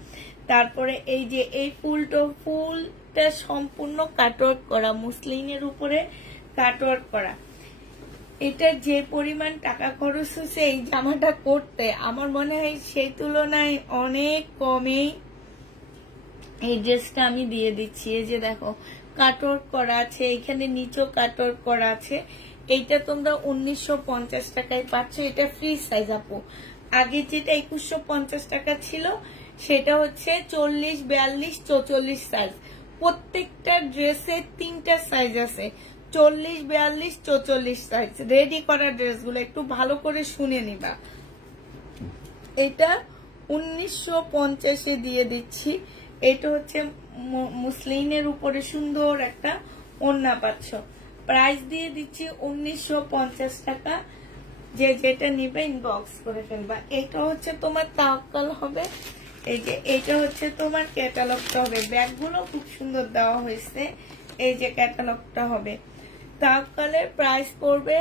তারপরে এই যে এই ফুলটা সম্পূর্ণ কাটওয়ার্ক করা, মুসলিমের উপরে কাটওয়ার্ক করা। এটা যে পরিমাণ টাকা খরচ হচ্ছে এই জামাটা করতে, আমার মনে হয় সেই তুলনায় অনেক কমেই এই ড্রেসটা আমি দিয়ে দিচ্ছি। এই যে দেখো কাটওয়ার্ক করা আছে, এখানে নিচেও কাটওয়ার্ক করা আছে। এইটা তোমরা 1950 টাকায় পাচ্ছ। এটা ফ্রি সাইজ আপু। আগে যেটা 2150 টাকা ছিল সেটা হচ্ছে 40, 42, 44 সাইজ। প্রত্যেকটা ড্রেসে 3টা সাইজ আছে, 40, 42, 44 সাইজ। রেডি করা ড্রেসগুলো একটু ভালো করে শুনে নিবা। এটা 1950-এ দিয়ে দিচ্ছি। এটা হচ্ছে মুসলিনের উপরে সুন্দর একটা ওড়না পাচ্ছ। প্রাইস দিয়ে দিচ্ছি 1950 টাকা। যে যেটা নিবে ইনবক্স করে ফেলবা। এটা হচ্ছে তোমার তাওয়াক্কাল হবে। এই যে এটা হচ্ছে তোমার ক্যাটালগটা হবে। ব্যাগগুলো খুব সুন্দর দেওয়া হয়েছে। এই যে ক্যাটালগটা হবে। তাওয়াক্কালের প্রাইস পড়বে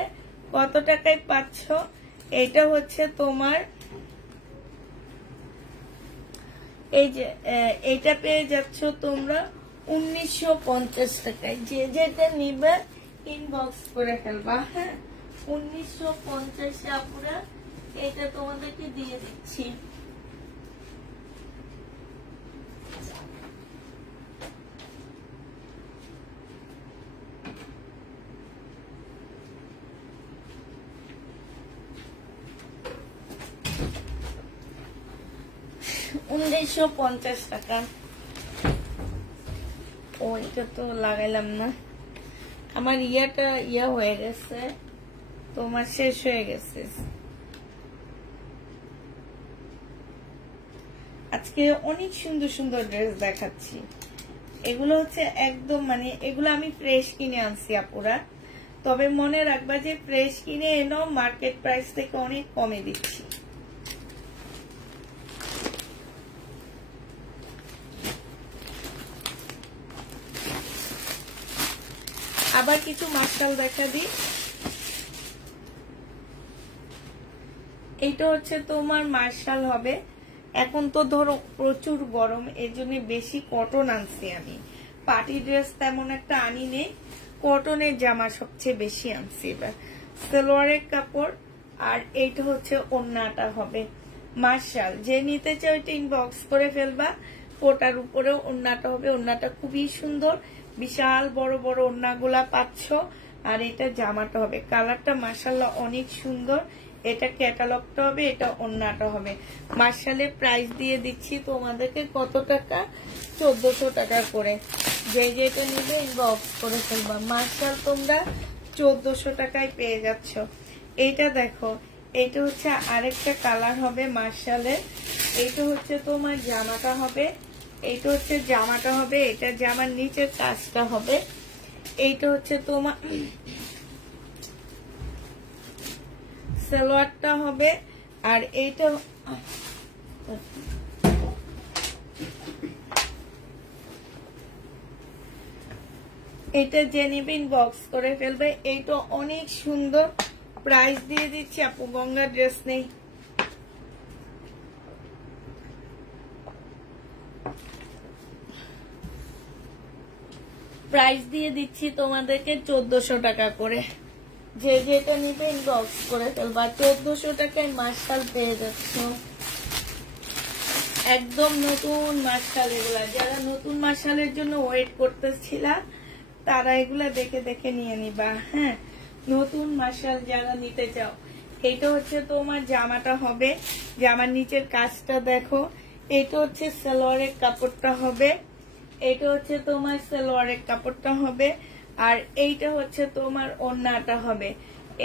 কত টাকায় পাচ্ছ? এটা হচ্ছে তোমার এই যে এটা পেয়ে যাচ্ছ তোমরা 1950 টাকায়। যে যেটা নিবে ইনবক্স করে ফেলবা। হ্যাঁ, 1950-এ আপুরা এটা তোমাদেরকে দিয়ে দিচ্ছি। $1950 টাকা। ওইটা তো লাগাইলাম না, আমার ইয়া হয়ে গেছে, তোমার শেষ হয়ে গেছে। আজকে অনেক সুন্দর সুন্দর ড্রেস দেখাচ্ছি। এগুলো হচ্ছে একদম মানে এগুলো আমি ফ্রেশ কিনে আনছি আপুরা। তবে মনে রাখবা যে ফ্রেশ কিনে এনো মার্কেট প্রাইস থেকে অনেক কমে দিচ্ছি। আবার কিছু মার্শাল দেখা দিই। এইটা হচ্ছে তোমার মার্শাল হবে। এখন তো ধরো প্রচুর গরম, এর জন্য বেশি কটন আনছি আমি। পার্টি ড্রেস তেমন একটা আনি নেই, কটনের জামা সবচেয়ে বেশি আনছি এবার। সালোয়ারের কাপড় আর এইটা হচ্ছে ওড়নাটা হবে মার্শাল। যে নিতে চাও এটা ইনবক্স করে ফেলবা। কোটার উপরেও ওড়নাটা হবে। ওড়নাটা খুবই সুন্দর, বিশাল বড় বড় ওড়নাগুলা পাচ্ছ। আর এটা জামাটা হবে। কালারটা মার্শাল্লাহ অনেক সুন্দর। এটা ক্যাটালগটা হবে, এটা ওড়নাটা হবে। মার্শালের প্রাইস দিয়ে দিচ্ছি তোমাদেরকে কত টাকা? 1400 টাকা করে। যে যেটা নিবে ইনবক্স করে ফেলবা। মার্শাল তোমরা 1400 টাকায় পেয়ে যাচ্ছ। এইটা দেখো, এইটা হচ্ছে আরেকটা কালার হবে মার্শালের। এইটা হচ্ছে তোমার জামাটা হবে। এইটা হচ্ছে জামাটা হবে। এটা জামার নিচের কাজটা হবে। এইটা হচ্ছে তোমার সালোয়ারটা হবে। আর এইটা এটা যে নিবে ইনবক্স করে ফেলবে। এইটা অনেক সুন্দর। প্রাইস দিয়ে দিচ্ছি আপু, গঙ্গা ড্রেস নেই। প্রাইস দিয়ে দিচ্ছি তোমাদেরকে 1400 টাকা করে। যে যেটা নিবে ইনবক্স করে ফেলবা। 1400 টাকায় মার্শাল পেয়ে যাচ্ছ। একদম নতুন মার্শাল এগুলা। যারা নতুন মার্শালের জন্য ওয়েট করতেছিলা তারা এগুলা দেখে দেখে নিয়ে নিবা। হ্যাঁ, নতুন মার্শাল যারা নিতে চাও। এটা হচ্ছে তোমার জামাটা হবে, জামার নিচের কাজটা দেখো। এটা হচ্ছে সালোয়ারের কাপড়টা হবে, এটা হচ্ছে তোমার সালোয়ারের কাপড়টা হবে, আর এইটা হচ্ছে তোমার ওড়নাটা হবে।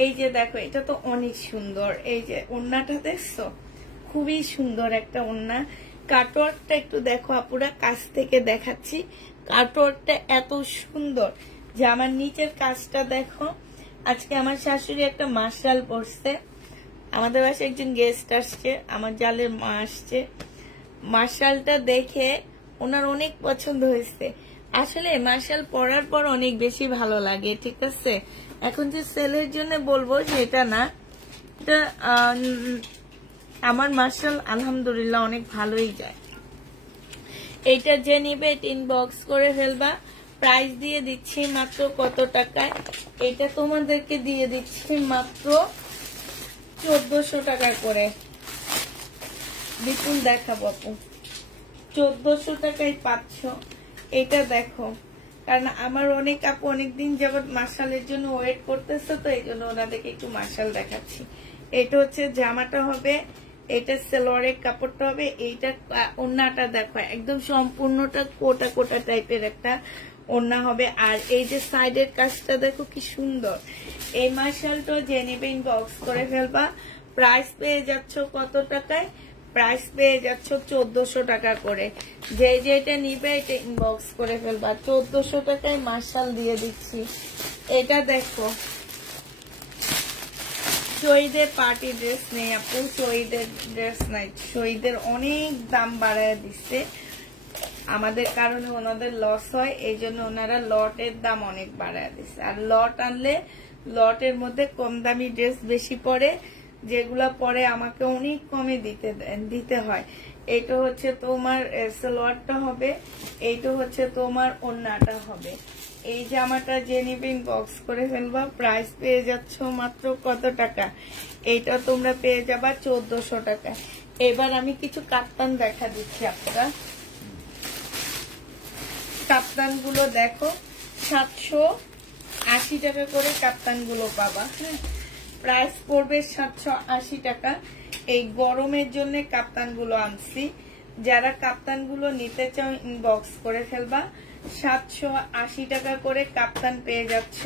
এই যে দেখো, এটা তো অনেক সুন্দর। এই যে ওড়নাটা দেখছো, খুবই সুন্দর একটা ওড়না। কাটওয়ার্কটা একটু দেখো আপুরা, কাছ থেকে দেখাচ্ছি। কাটওয়ার্কটা এত সুন্দর, জামার নিচের কাজটা দেখো। আজকে আমার শাশুড়ি একটা মার্শাল পরছে, আমাদের বাসায় একজন গেস্ট আসছে, আমার জালের মা আসছে। মার্শালটা দেখে ওনার অনেক পছন্দ হয়েছে। আসলে মার্শাল পরার পর অনেক বেশি ভালো লাগে, ঠিক আছে। এখন যে সেলের জন্য বলবো সেটা না, এটা আমার মার্শাল আলহামদুলিল্লাহ অনেক ভালোই যায়। এইটা যে নিবে ইনবক্স করে ফেলবা। প্রাইস দিয়ে দিচ্ছি মাত্র কত টাকায়, এটা তোমাদেরকে দিয়ে দিচ্ছি মাত্র 1400 টাকা করে। বিপুল দেখাবো আপু, 1400 টাকায় পাচ্ছ। এটা দেখো, কারণ আমার অনেক আপু অনেকদিন যাবত মার্শালের জন্য ওয়েট করতেছে, তো এই জন্য ওনাদেরকে একটু মার্শাল দেখাচ্ছি। এটা হচ্ছে জামাটা হবে, এটা সালোয়ারের কাপড়টা হবে, এইটা ওড়নাটা দেখো একদম সম্পূর্ণটা কোটা কোটা টাইপের একটা ওড়না হবে। আর এই যে সাইডের কাজটা দেখো কি সুন্দর। এই মার্শালটা যে নেবে ইনবক্স করে ফেলবা। প্রাইস পেয়ে যাচ্ছ কত টাকায়, প্রাইস পেয়ে যাচ্ছ 1400 টাকা করে। যে যেটা নিবে এটা ইনবক্স করে ফেলবা। 1400 টাকায় মার্শাল দিয়ে দিচ্ছি। এটা দেখো, শহীদের পার্টি ড্রেস নেই আপু, শহীদের ড্রেস নাই, শহীদের অনেক দাম বাড়ায় দিচ্ছে আমাদের কারণে, ওনাদের লস হয়, এই জন্য ওনারা লটের দাম অনেক বাড়ায় দিচ্ছে। আর লট আনলে লটের মধ্যে কম দামি ড্রেস বেশি পড়ে, যেগুলা পরে আমাকে অনেক কমে দিতে হয়। এটা হচ্ছে তোমার সালোয়ারটা হবে, এইটা হচ্ছে তোমার ওড়নাটা হবে। এই জামাটা যে নিবে ইনবক্স করে ফেলবা। প্রাইস পেয়ে যাচ্ছ মাত্র কত টাকা, এইটা তোমরা পেয়ে যাবা 1400 টাকা। এবার আমি কিছু কাপ্তান দেখা দিচ্ছি আপনারা। কাপ্তান গুলো দেখো, 780 টাকা করে কাপ্তান গুলো পাবা। হ্যাঁ, প্রাইস পড়বে 780 টাকা। এই গরমের জন্য কাপ্তান গুলো আনছি, যারা কাপ্তান গুলো নিতে চাও ইনবক্স করে ফেলবা। 780 টাকা করে কাপ্তান পেয়ে যাচ্ছ।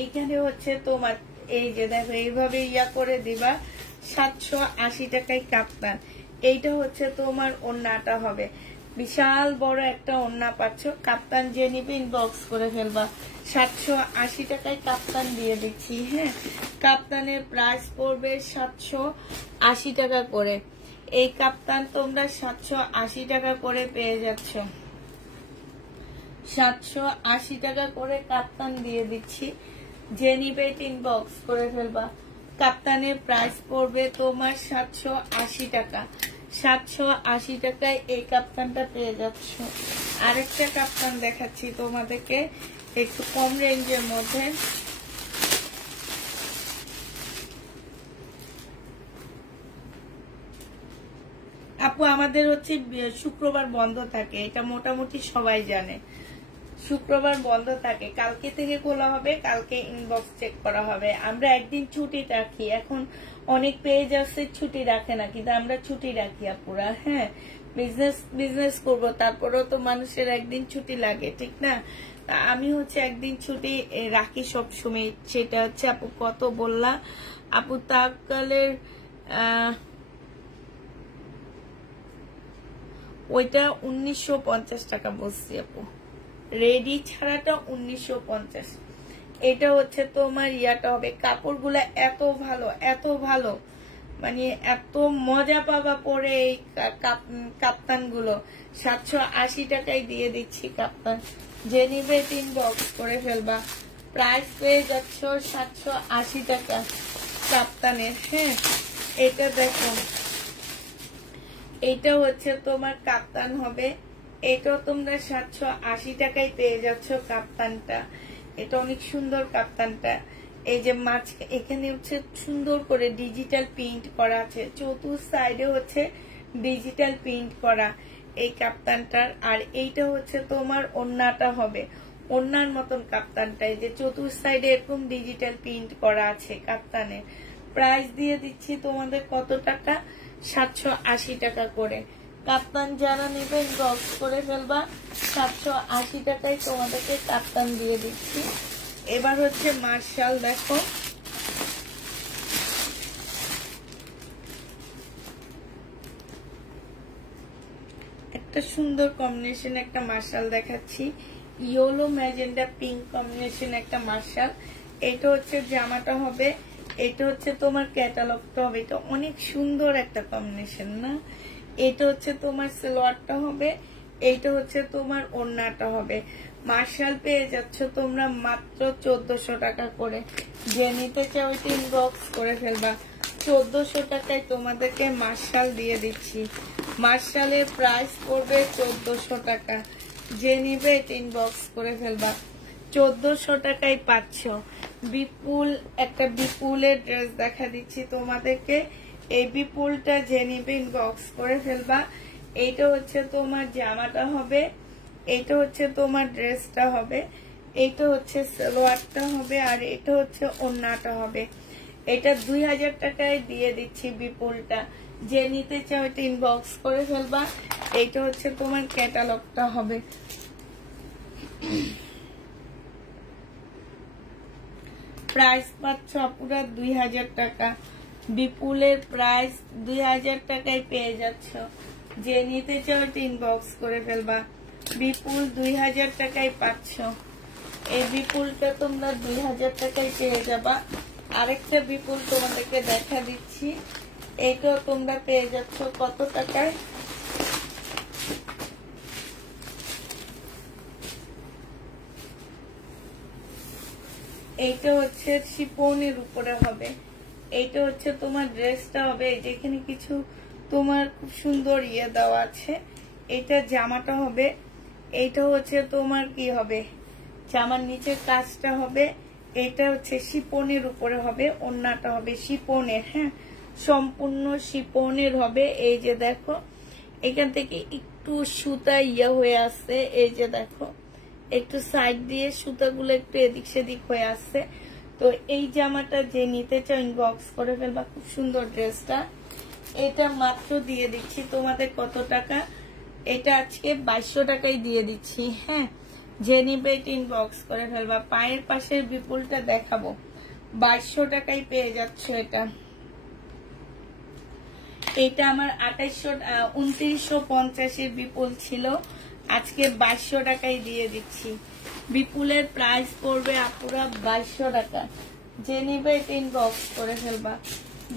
এইখানে হচ্ছে তোমার এই যে দেখো, এইভাবে ইয়া করে দিবা। 780 টাকায় কাপ্তান। এইটা হচ্ছে তোমার ওড়নাটা হবে, বিশাল বড় একটা ওড়না পাচ্ছ। কাপ্তান যে নিবে ইনবক্স করে ফেলবা। 780 টাকায় কাপ্তান দিয়ে দিচ্ছি। হ্যাঁ, কাপ্তানের প্রাইস পড়বে 780 টাকা করে। এই কাপ্তান তোমরা 780 টাকা করে পেয়ে যাচ্ছ। 780 টাকা করে কাপ্তান দিয়ে দিচ্ছি, যে নিবে ইনবক্স করে ফেলবা। কাপ্তানের প্রাইস পড়বে তোমার 780 টাকা। 780 টাকায় এই কাপ্তানটা পেয়ে যাচ্ছ। আরেকটা কাপ্তান দেখাচ্ছি তোমাদেরকে একটু কম রেঞ্জের মধ্যে। আপু আমাদের হচ্ছে শুক্রবার বন্ধ থাকে, এটা মোটামুটি সবাই জানে। শুক্রবার বন্ধ থাকে, কালকে থেকে খোলা হবে, কালকে ইনবক্স চেক করা হবে। আমরা একদিন ছুটি রাখি, এখন অনেক পেজ আছে ছুটি রাখে না, কিন্তু আমরা ছুটি রাখি আপুরা। হ্যাঁ, বিজনেস করবো, তারপরেও তো মানুষের একদিন ছুটি লাগে, ঠিক না। আমি হচ্ছে একদিন ছুটি রাখি সব সময়। সেটা হচ্ছে আপু কত বললা, আপু তাকালের ওইটা 1950 টাকা বলছি আপু, রেডি ছাড়াটা 1950। এটা হচ্ছে তোমার ইয়াটা হবে। কাপড়গুলা এত ভালো, এত ভালো, মানে এত মজা পাবা পরে এই কাপ্তান গুলো। 780 টাকায় দিয়ে দিচ্ছি কাপ্তান, যে নিবে ইনবক্স করে ফেলবা। প্রাইস পেয়ে যাচ্ছ 780 টাকা কাপ্তানের। হ্যাঁ, এটা দেখো, এটা হচ্ছে তোমার কাপ্তান হবে, এটাও তোমরা 780 টাকায় পেয়ে যাচ্ছ কাপ্তানটা। এটা অনেক সুন্দর কাপ্তানটা। এই যে মাছ এখানে হচ্ছে সুন্দর করে ডিজিটাল প্রিন্ট করা আছে, চতুর সাইডে হচ্ছে ডিজিটাল প্রিন্ট করা এই কাপ্তানটার। আর এইটা হচ্ছে তোমার ওড়নাটা হবে, ওড়নার মতন কাপ্তানটাই, যে চতুর সাইডে এরকম ডিজিটাল প্রিন্ট করা আছে কাপ্তানের। প্রাইস দিয়ে দিচ্ছি তোমাদের কত টাকা? 780 টাকা করে। কাপ্তান যারা নেবেন বক্স করে ফেলবা, 780 টাকায় তোমাদেরকে কাপ্তান দিয়ে দিচ্ছি। এবার হচ্ছে মার্শাল, দেখো একটা সুন্দর কম্বিনেশন একটা মার্শাল দেখাচ্ছি, ইয়েলো ম্যাজেন্ডা পিঙ্ক কম্বিনেশন একটা মার্শাল। এটা হচ্ছে জামাটা হবে, এটা হচ্ছে তোমার ক্যাটালগটা হবে। এটা অনেক সুন্দর একটা কম্বিনেশন না? এটা হচ্ছে তোমার সালোয়ারটা হবে, এইটা হচ্ছে তোমার ওড়নাটা হবে। মার্শাল পেয়ে যাচ্ছ তোমরা মাত্র 1400 টাকা করে। যে নিতে চাও ওইটা ইনবক্স করে ফেলবা। 1400 টাকায় তোমাদেরকে মার্শাল দিয়ে দিচ্ছি। মার্শালের প্রাইস পড়বে 1400 টাকা। যে নিবে এটা ইনবক্স করে ফেলবা। 1400 টাকায় পাচ্ছ। বিপুল একটা বিপুলের ড্রেস দেখা দিচ্ছি তোমাদেরকে। এই বিপুলটা যে নিবে ইনবক্স করে ফেলবা। এইটা হচ্ছে তোমার জামাটা হবে, এইটা হচ্ছে তোমার ড্রেসটা হবে, এইটা হচ্ছে সালোয়ারটা হবে, আর এটা হচ্ছে ওড়নাটা হবে। এটা 2000 টাকায় দিয়ে দিচ্ছি বিপুলটা। যে নিতে চাও এটা ইনবক্স করে ফেলবা। এইটা হচ্ছে তোমার ক্যাটালগটা হবে। প্রাইস পাচ্ছ পুরো 2000 টাকা। বিপুলের প্রাইস 2000 টাকায় পেয়ে যাচ্ছ। যে নিতে চাও এটা ইনবক্স করে ফেলবা। বিপুল 2000 টাকায় পাচ্ছ। এই বিপুলটা তোমরা 2000 টাকায় পেয়ে যাবা। আরেকটা বিপুল তোমাদেরকে দেখা দিচ্ছি, এইটাও তোমরা পেয়ে যাচ্ছ কত টাকায়? এইটা হচ্ছে শিপনের উপরে হবে, এইটা হচ্ছে তোমার ড্রেসটা হবে। যেখানে কিছু তোমার খুব সুন্দর ইয়ে দেওয়া আছে। এটা জামাটা হবে, এইটা হচ্ছে তোমার কি হবে, জামার নিচের কাজটা হবে। এটা হচ্ছে শিপনের উপরে হবে, ওড়নাটা হবে শিপনের। হ্যাঁ, সম্পূর্ণ শিপনের হবে। এই যে দেখো এখান থেকে একটু সুতা ইয়ে হয়ে আসছে, এই যে দেখো একটু সাইড দিয়ে সুতাগুলো একটু এদিক সেদিক হয়ে আসছে। তো এই জামাটা যে নিতে চাও ইনবক্স করে ফেলবা। খুব সুন্দর ড্রেসটা। এটা মাত্র দিয়ে দিচ্ছি তোমাদের কত টাকা? এটা আজকে 2200 টাকায় দিয়ে দিচ্ছি। হ্যাঁ, যে নিবে এটা ইনবক্স করে ফেলবা। পায়ের পাশের বিপুলটা দেখাবো, 2200 টাকায় পেয়ে যাচ্ছ এটা। এটা আমার 2950 বিপুল ছিল, আজকে 2200 টাকায় দিয়ে দিচ্ছি। বিপুলের প্রাইস পড়বে আপুরা 2200 টাকা। যে নিবে এটা ইনবক্স করে ফেলবা।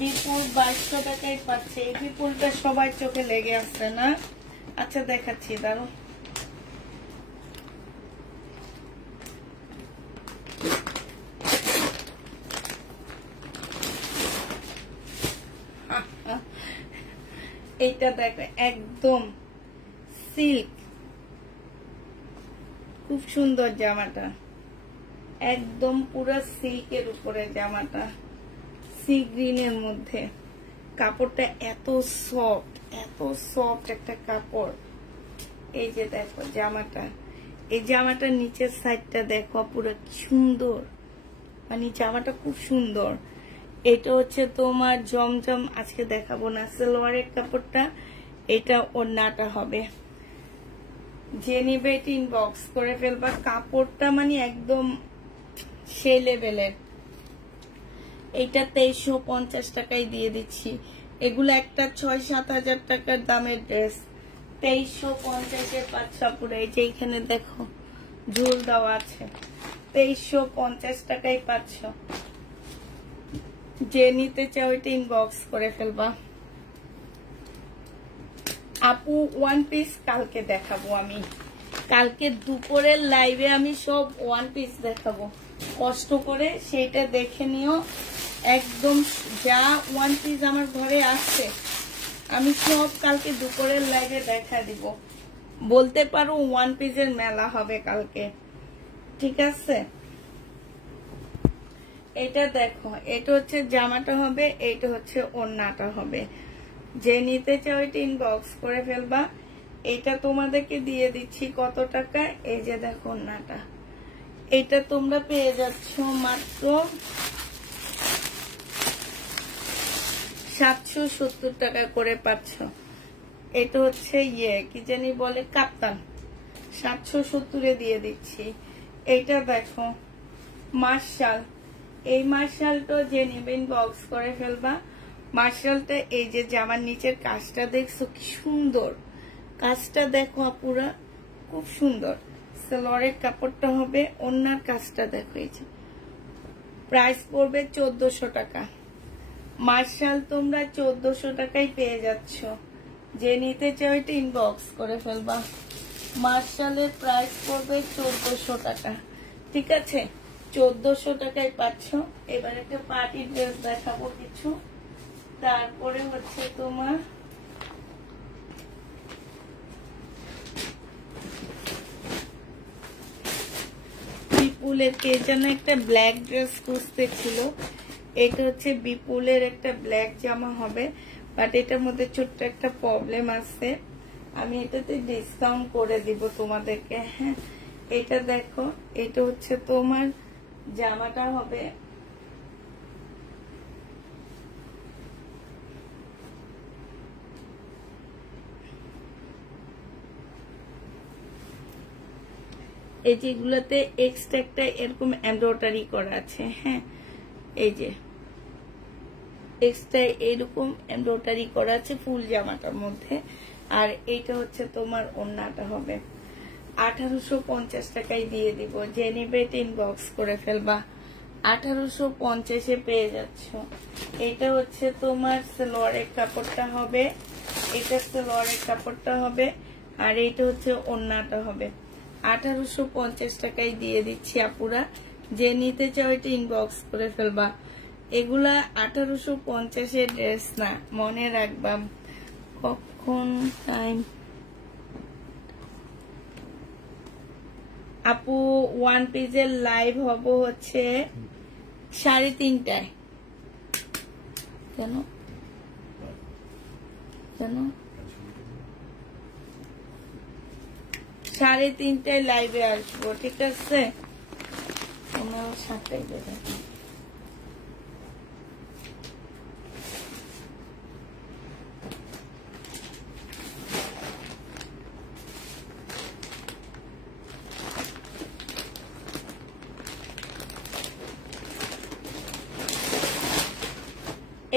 বিপুল 2200 টাকায় পাচ্ছে। এই বিপুলটা সবার চোখে লেগে আসছে না? আচ্ছা দেখাচ্ছি, দাঁড়ো। এইটা দেখো একদম সিল্ক, খুব সুন্দর জামাটা, একদম পুরো সিল্কের উপরে জামাটা, সি গ্রিনের মধ্যে। কাপড়টা এত সফট একটা কাপড়। এই যে দেখো জামাটা, এই জামাটার নিচের সাইডটা দেখো পুরো সুন্দর, মানে জামাটা খুব সুন্দর। এটা হচ্ছে তোমার জমজম, আজকে দেখাবো না, সালোয়ারের কাপড়টা। এটা ওড়নাটা হবে। যে নিবে এটা ইনবক্স করে ফেলবা। কাপড়টা মানে একদম সেই লেভেলের। এইটা 2350 টাকায় দিয়ে দিচ্ছি। এগুলো একটা 6-7 হাজার টাকার দামের ড্রেস, 2350-এ পাচ্ছা পুরো। এই যে এখানে দেখো ঝুল দেওয়া আছে, 2350 টাকায় পাচ্ছ। যে নিতে চাও এটা ইনবক্স করে ফেলবা। আপু ওয়ান পিস কালকে দেখাবো আমি, কালকে দুপুরের লাইভে আমি সব ওয়ান পিস দেখাবো। কষ্ট করে সেইটা দেখে নিও। একদম যা ওয়ান পিস আমার ঘরে আসছে আমি সব কালকে দুপুরের লাইভে দেখা দিব। বলতে পারো ওয়ান পিসের মেলা হবে কালকে, ঠিক আছে? এটা দেখো, এটা হচ্ছে জামাটা হবে, এইটা হচ্ছে ওড়নাটা হবে। যে নিতে চাও এটা ইনবক্স করে ফেলবা। এটা তোমাদেরকে দিয়ে দিচ্ছি কত টাকা? এই যে দেখো ওড়নাটা, এটা তোমরা পেয়ে যাচ্ছ মাত্র 770 টাকা করে পাচ্ছ। এটা হচ্ছে কি জানি বলে কাপ্তান, 770-এ দিয়ে দিচ্ছি। এইটা দেখো মার্শাল, এই মার্শালটা যে নেবেন বক্স করে ফেলবা। মার্শালটা এই যে জামার নিচের কাজটা দেখছো কি সুন্দর, কাজটা দেখো আপুরা খুব সুন্দর। সালোয়ারের কাপড়টা হবে, ওন্নার কাজটা দেখো এই যে। প্রাইস পড়বে 1400 টাকা। মার্শাল তোমরা 1400 টাকায় পেয়ে যাচ্ছ। যে নিতে চাও এটা ইনবক্স করে ফেলবা। মার্শালের প্রাইস পড়বে 1400 টাকা, ঠিক আছে? 1400 টাকায় পাচ্ছ। এবার একটা পার্টি ড্রেস দেখাবো কিছু, তারপরে হচ্ছে তোমার বিপুলের কে যেন একটা ব্ল্যাক ড্রেস খুঁজতে ছিল। এটা হচ্ছে বিপুলের একটা ব্ল্যাক জামা হবে, বাট এটার মধ্যে ছোট্ট একটা প্রবলেম আছে। আমি এটাতে ডিসকাউন্ট করে দিব তোমাদেরকে। হ্যাঁ, এটা দেখো, এটা হচ্ছে তোমার জামাটা হবে এই যেগুলোতে এক্সট্রা একটা এরকম এমব্রয়ডারি করা আছে। হ্যাঁ, এই যে এক্সট্রা এরকম এমব্রয়ডারি করা আছে ফুল জামাটার মধ্যে। আর এইটা হচ্ছে তোমার ওড়নাটা হবে। 1850 টাকায় দিয়ে দিব। যে নিবে ইনবক্স করে ফেলবা। 1850-এ পেয়ে যাচ্ছ। এটা হচ্ছে তোমার সালোয়ারের কাপড়টা হবে, এটা সালোয়ারের কাপড়টা হবে, আর এইটা হচ্ছে ওড়নাটা হবে। 1850 টাকায় দিয়ে দিচ্ছি আপুরা। যে নিতে চাও এটা ইনবক্স করে ফেলবা। এগুলা 1850-এর ড্রেস না, মনে রাখবা। কখন টাইম আপু? ওয়ান পিসের লাইভ হব হচ্ছে 3:30টায়। কেন কেন 3:30টায় লাইভে আসবো, ঠিক আছে? তোমরা 7টায় দেবে।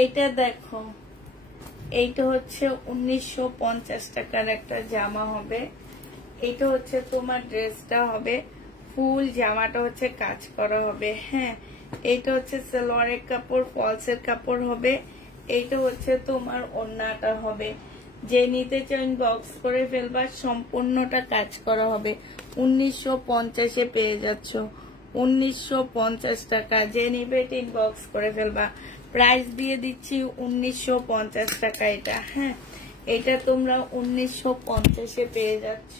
এইটা দেখো, এইটা হচ্ছে 1950 টাকার একটা জামা হবে। এইটা হচ্ছে তোমার ড্রেসটা হবে, ফুল জামাটা হচ্ছে কাজ করা হবে। হ্যাঁ, এইটা হচ্ছে সালোয়ারের কাপড়, ফলসের কাপড় হবে। এইটা হচ্ছে তোমার ওড়নাটা হবে। যে নিতে চাও ইনবক্স করে ফেলবা। সম্পূর্ণটা কাজ করা হবে। 1950-এ পেয়ে যাচ্ছ। 1950 টাকা। যে নিবে ইনবক্স করে ফেলবা। প্রাইস দিয়ে দিচ্ছি 1950 টাকা এটা। হ্যাঁ, এটা তোমরা 1950-এ পেয়ে যাচ্ছ।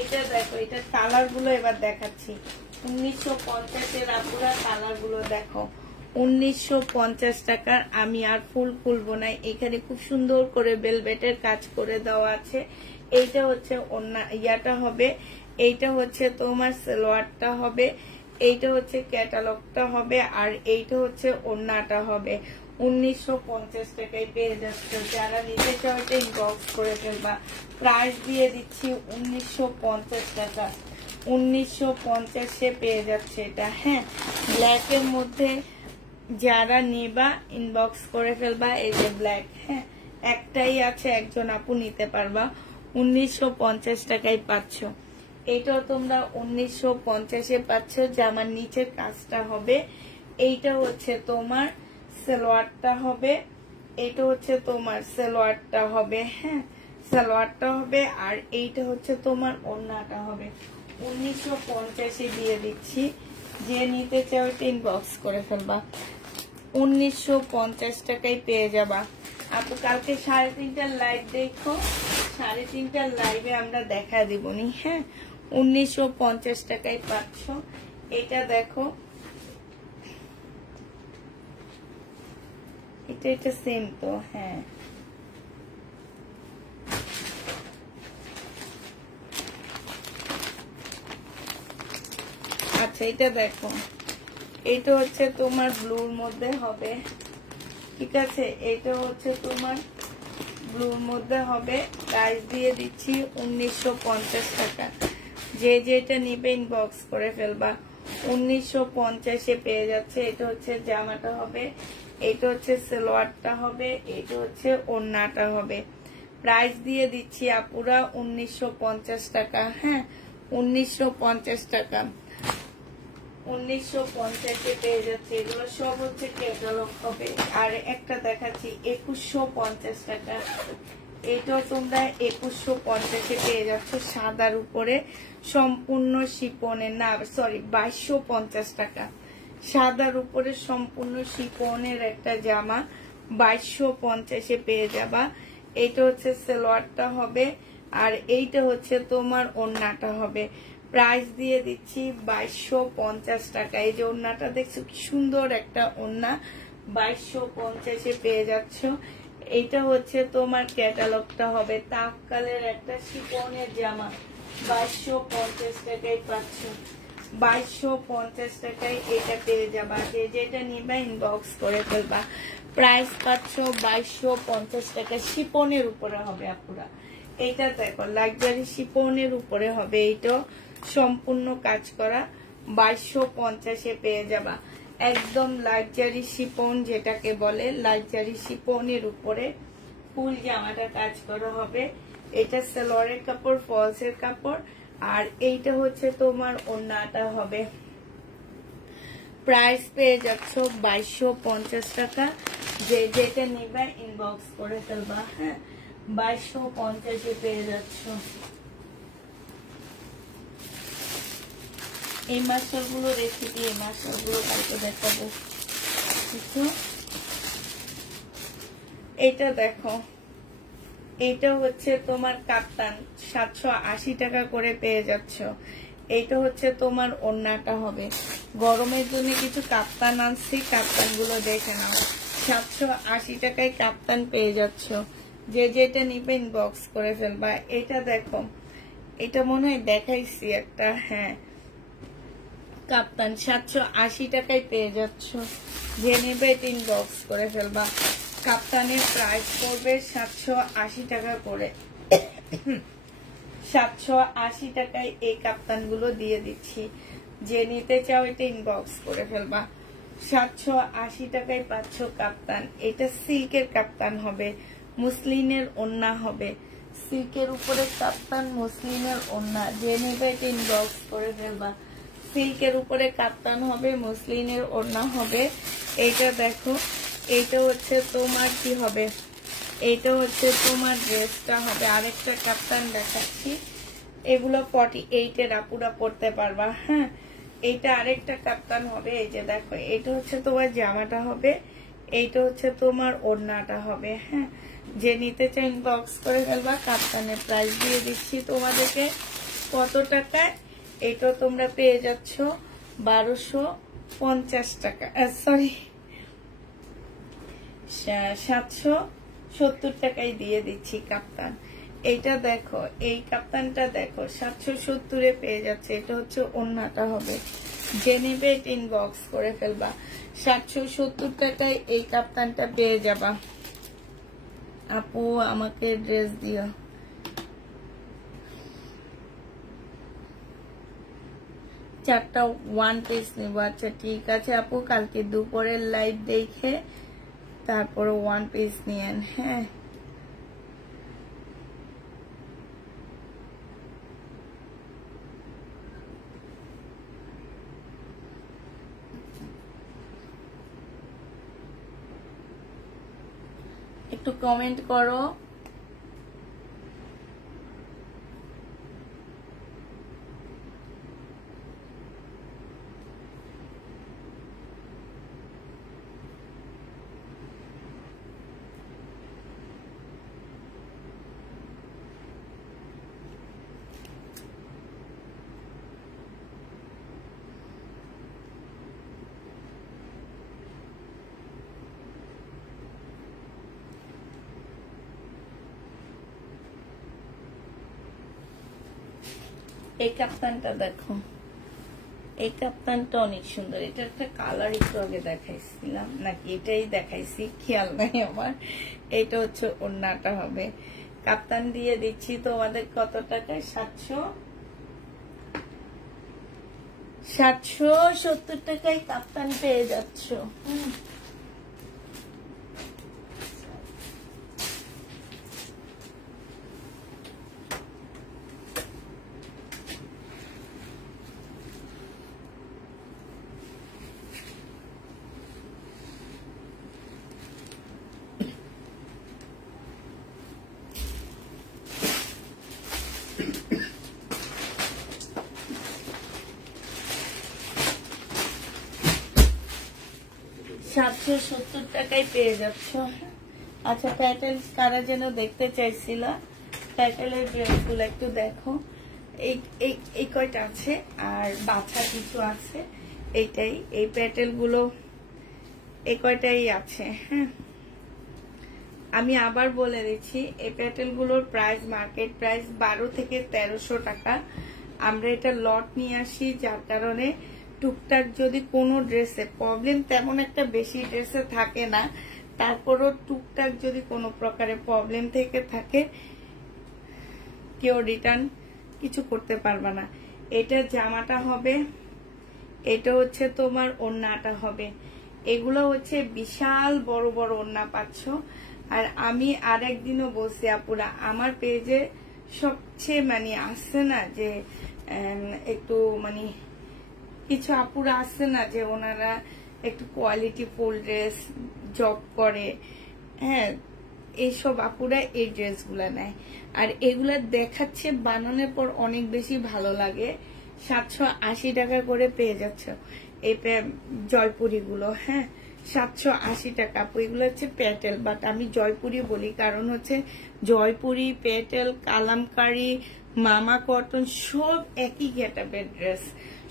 এটা দেখো, এটা কালার গুলো এবার দেখাচ্ছি। 1950-এর আপুরা কালার গুলো দেখো। 1950 টাকার। আমি আর ফুল খুলবো না, এখানে খুব সুন্দর করে বেলভেটের কাজ করে দেওয়া আছে। এইটা হচ্ছে ইয়াটা হবে, এইটা হচ্ছে তোমার সালোয়ারটা হবে, এইটা হচ্ছে ক্যাটালগটা হবে, আর এইটা হচ্ছে ওড়নাটা হবে। 1950 টাকায় পেয়ে যাচ্ছে। যারা নিতে চাও এটা ইনবক্স করে ফেলবা। প্রাইস দিয়ে দিচ্ছি 1950 টাকা। 1950-এ পেয়ে যাচ্ছে এটা। হ্যাঁ, ব্ল্যাকের মধ্যে যারা নিবা ইনবক্স করে ফেলবা। এই যে ব্ল্যাক, হ্যাঁ একটাই আছে, একজন আপু নিতে পারবা। 1950 টাকায় পাচ্ছ। এইটাও তোমরা 1950-এ পাচ্ছ। জামার নিচের কাজটা হবে। এইটা হচ্ছে তোমার সালোয়ারটা হবে, এইটা হচ্ছে তোমার সালোয়ারটা হবে। হ্যাঁ, সালোয়ারটা হবে, আর এইটা হচ্ছে তোমার ওড়নাটা হবে। 1950-এ দিয়ে দিচ্ছি। যে নিতে চাও ইনবক্স করে ফেলবা। 1950 টাকায় পেয়ে যাবা। আপু কালকে 3:30টার লাইভ দেখো। 3:30টার লাইভে আমরা দেখা দিবনি। হ্যাঁ, 1950 টাকায় পাচ্ছ। এটা দেখো, এটা সেম তো। হ্যাঁ, আচ্ছা এটা দেখো, এটা হচ্ছে তোমার ব্লুর মধ্যে হবে, ঠিক আছে। এটা হচ্ছে তোমার ব্লুর মধ্যে হবে, প্রাইস দিয়ে দিচ্ছি 1950 টাকা। যে যেটা নিবে ইনবক্স করে ফেলবা। 1950-এ পেয়ে যাচ্ছে। এটা হচ্ছে জামাটা হবে, এটা হচ্ছে সালোয়ারটা হবে, এটা হচ্ছে ওড়নাটা হবে। প্রাইস দিয়ে দিচ্ছি আপুরা 1950 টাকা। হ্যাঁ 1950 টাকা, 1950-এ পেয়ে যাচ্ছে। এগুলো সব হচ্ছে ক্যাটালগ হবে। আর একটা দেখাচ্ছি 2150 টাকা। এটাও তোমরা 2150-এ পেয়ে যাচ্ছ, সাদার উপরে সম্পূর্ণ শিপনের, না সরি 2250 টাকা। সাদার উপরে সম্পূর্ণ শিপনের একটা জামা 2250-এ পেয়ে যাবা। এইটা হচ্ছে সালোয়ারটা হবে, আর এইটা হচ্ছে তোমার ওড়নাটা হবে। প্রাইস দিয়ে দিচ্ছি 2250 টাকা। এই যে ওড়নাটা দেখছো কি সুন্দর একটা ওড়না, 2250-এ পেয়ে যাচ্ছ। এইটা হচ্ছে তোমার ক্যাটালগটা হবে, তাফকালের একটা শিপনের জামা 2250 টাকায় পাচ্ছ। 2250 টাকায় এটা পেয়ে যাবা। যে যেটা নিবা ইনবক্স করে ফেলবা। প্রাইস পাচ্ছ 2250 টাকা। শিপনের উপরে হবে আপুরা। এইটা দেখো লাক্সারি শিপনের উপরে হবে, এইটা সম্পূর্ণ কাজ করা 2250-এ পেয়ে যাবা। একদম লাক্সারি শিপন যেটাকে বলে, লাক্সারি শিপনের উপরে ফুল জামাটা কাজ করা হবে। এটা সালোয়ারের কাপড়, ফলসের কাপড়, আর এইটা হচ্ছে তোমার ওড়নাটা হবে। প্রাইস পেয়ে যাচ্ছ 2250 টাকা। যে যেটা নিবা ইনবক্স করে ফেলবা। হ্যাঁ 2250-এ পেয়ে যাচ্ছ। এই মাছগুলো রেসিপি, এই মাছগুলো কালকে দেখাবো। এটা দেখো, এটা হচ্ছে তোমার কাপ্তান 780 টাকা করে পেয়ে যাচ্ছ। এইটা হচ্ছে তোমার ওড়নাটা হবে। গরমের জন্য কিছু কাপ্তান আনছি, কাপ্তান গুলো দেখে নাও। 780 টাকায় কাপ্তান পেয়ে যাচ্ছ। যে যেটা নিবে ইনবক্স করে ফেলবা। এটা দেখো, এটা মনে হয় দেখাইছি একটা, হ্যাঁ কাপ্তান 780 টাকায় পেয়ে যাচ্ছ। যে নেবে এটা ইনবক্স করে ফেলবা। কাপ্তানের প্রাইস পড়বে 780 টাকা করে। 780 টাকায় এই কাপ্তান গুলো দিয়ে দিচ্ছি। যে নিতে চাও এটা ইনবক্স করে ফেলবা। 780 টাকায় পাচ্ছ কাপ্তান। এটা সিল্কের কাপ্তান হবে, মুসলিনের ওড়না হবে। সিল্কের উপরে কাপ্তান, মুসলিনের ওড়না। যে নেবে এটা ইনবক্স করে ফেলবা। সিল্কের উপরে কাপ্তান হবে, মুসলিনের ওড়না হবে। এইটা দেখো, এইটা হচ্ছে তোমার কি হবে, এইটা হচ্ছে তোমার ড্রেসটা হবে। আরেকটা কাপ্তান দেখাচ্ছি, এগুলো 48-এর আপুরা পড়তে পারবা। হ্যাঁ এইটা আরেকটা কাপ্তান হবে। এই যে দেখো, এটা হচ্ছে তোমার জামাটা হবে, এইটা হচ্ছে তোমার ওড়নাটা হবে। হ্যাঁ যে নিতে চাই ইনবক্স করে ফেলবা। কাপ্তানের প্রাইস দিয়ে দিচ্ছি তোমাদেরকে কত টাকায়। এটা তোমরা পেয়ে যাচ্ছ 1250 টাকা, সরি 770 টাকায় দিয়ে দিচ্ছি কাপ্তান। এইটা দেখো, এই কাপ্তানটা দেখো 770-এ পেয়ে যাচ্ছে। এটা হচ্ছে ওড়নাটা হবে। যে নেবে এটা ইনবক্স করে ফেলবা। 770 টাকায় এই কাপ্তানটা পেয়ে যাবা। আপু আমাকে ড্রেস দিও। চারটা ওয়ান পিস নিব। আচ্ছা ঠিক আছে আপু, কালকে দুপুরের লাইভ দেখে তারপরে ওয়ান পিস নিয়েন। হ্যাঁ একটু কমেন্ট করো। এই কাপ্তানটা দেখো, এই কাপ্তানটা অনেক সুন্দর। এটা একটা কালার একটু আগে দেখাইছিলাম নাকি এটাই দেখাইছি খেয়াল নাই আমার। এটা হচ্ছে ওড়নাটা হবে। কাপ্তান দিয়ে দিচ্ছি তোমাদের কত টাকায়? 770 টাকায় কাপ্তান পেয়ে যাচ্ছ। $770 টাকায় পেয়ে যাচ্ছ। আচ্ছা টাইটেল কারা যেন দেখতে চাইছিল, টাইটেলের ড্রেসগুলো একটু দেখো। এই কয়টা আছে আর বাছা কিছু আছে, এইটাই এই প্যাটেল গুলো এই কয়টাই আছে। হ্যাঁ আমি আবার বলে দিচ্ছি, এই প্যাটেল গুলোর প্রাইস মার্কেট প্রাইস 12 থেকে 1300 টাকা। আমরা এটা লট নিয়ে আসি, যার কারণে টুকটাক যদি কোনো ড্রেসে প্রবলেম, তেমন একটা বেশি ড্রেসে থাকে না, তারপরও টুকটাক যদি কোনো প্রকারে প্রবলেম থেকে থাকে কেউ রিটার্ন কিছু করতে পারবে না। এটা জামাটা হবে, এটা হচ্ছে তোমার ওড়নাটা হবে। এগুলো হচ্ছে বিশাল বড় বড় ওড়না পাচ্ছ। আর আমি আরেকদিনও বলছি আপুরা, আমার পেজে সবচেয়ে মানে আসছে না যে একটু মানে কিছু আপুরা আসছে না যে ওনারা একটু কোয়ালিটি ফুল ড্রেস জব করে, হ্যাঁ এইসব আপুরা এই ড্রেসগুলা নেয়। আর এগুলা দেখাচ্ছে বানানোর পর অনেক বেশি ভালো লাগে। 780 টাকা করে পেয়ে যাচ্ছ এই জয়পুরি গুলো। হ্যাঁ 780 টাকা। আপু এগুলো হচ্ছে প্যাটেল, বাট আমি জয়পুরি বলি কারণ হচ্ছে জয়পুরি, প্যাটেল, কালামকারি, মামা কটন সব একই গেটআপের ড্রেস,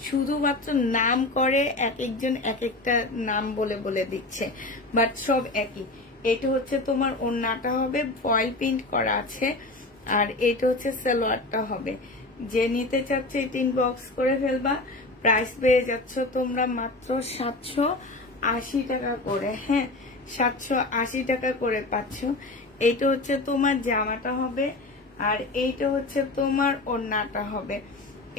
শুধুমাত্র নাম করে এক একজন এক একটা নাম বলে বলে দিচ্ছে, বাট সব একই। এটা হচ্ছে তোমার ওড়নাটা হবে, ফয়েল প্রিন্ট করা আছে। আর এটা হচ্ছে সালোয়ারটা হবে। যে নিতে চাচ্ছে এটা ইনবক্স করে ফেলবা। প্রাইস পেয়ে যাচ্ছ তোমরা মাত্র 780 টাকা করে। হ্যাঁ 780 টাকা করে পাচ্ছ। এইটা হচ্ছে তোমার জামাটা হবে, আর এইটা হচ্ছে তোমার ওড়নাটা হবে,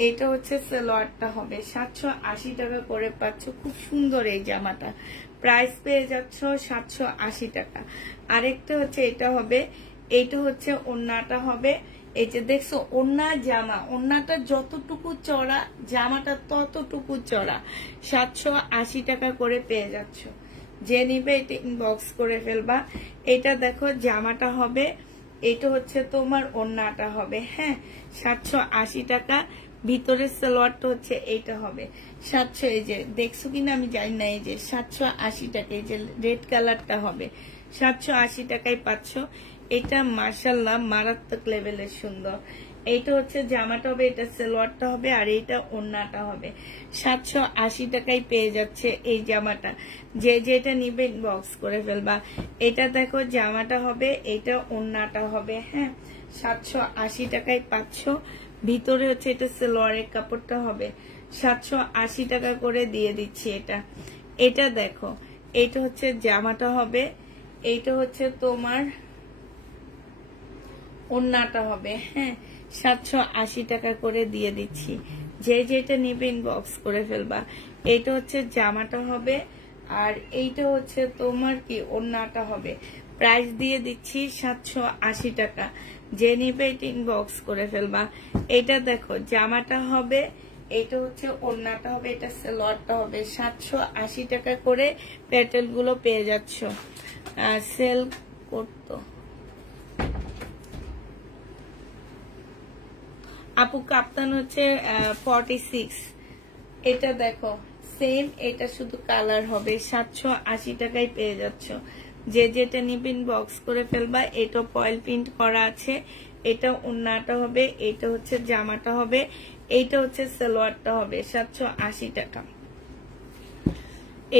এইটা হচ্ছে সালোয়ারটা হবে। 780 টাকা করে পাচ্ছ। খুব সুন্দর এই জামাটা, প্রাইস পেয়ে যাচ্ছ 780 টাকা। আরেকটা হচ্ছে এটা হবে, এইটা হচ্ছে ওড়নাটা হবে। এই যে দেখছো ওড়না জামা, ওড়নাটা যতটুকু চড়া জামাটা ততটুকু চড়া। 780 টাকা করে পেয়ে যাচ্ছ। যে নিবে এটা ইনবক্স করে ফেলবা। এটা দেখো জামাটা হবে, এটা হচ্ছে তোমার ওড়নাটা হবে। হ্যাঁ 780 টাকা। ভিতরের সালোয়ারটা হচ্ছে এইটা হবে 700। এই যে দেখছো কিনা আমি জানি না, এই যে 780 টাকা। এই যে রেড কালারটা হবে 780 টাকায় পাচ্ছ। এটা মাশাআল্লাহ মারাত্মক লেভেলের সুন্দর। এইটা হচ্ছে জামাটা হবে, এটা সালোয়ারটা হবে, আর এইটা ওড়নাটা হবে। 780 টাকায় পেয়ে যাচ্ছে এই জামাটা। যে যেটা নিবে ইনবক্স করে ফেলবা। এটা দেখো জামাটা হবে, এটা ওড়নাটা হবে। হ্যাঁ 780 টাকায় পাচ্ছ। ভিতরে হচ্ছে এটা সালোয়ারের কাপড়টা হবে। 780 টাকা করে দিয়ে দিচ্ছি এটা। এটা দেখো, এটা হচ্ছে জামাটা হবে, এইটা হচ্ছে তোমার ওড়নাটা হবে। হ্যাঁ 780 টাকা করে দিয়ে দিচ্ছি। যে যেটা নিবে ইনবক্স করে ফেলবা। এইটা হচ্ছে জামাটা হবে, আর এইটা হচ্ছে তোমার কি ওড়নাটা হবে। প্রাইস দিয়ে দিচ্ছি 780 টাকা। যে নিবে এটা ইনবক্স করে ফেলবা। এটা দেখো জামাটা হবে, এটা হচ্ছে ওড়নাটা হবে, এটা সালোয়ারটা হবে। 780 টাকা করে প্যাটেল গুলো পেয়ে যাচ্ছ। সেল করতো আপু কাপ্তান হচ্ছে 46। এটা দেখো সেম, এটা শুধু কালার হবে। 780 টাকায় পেয়ে যাচ্ছ। যে যেটা নিবেন বক্স করে ফেলবা। এটা ফয়েল প্রিন্ট করা আছে, এটা ওড়নাটা হবে, এটা হচ্ছে জামাটা হবে, এইটা হচ্ছে সালোয়ারটা হবে। 780 টাকা।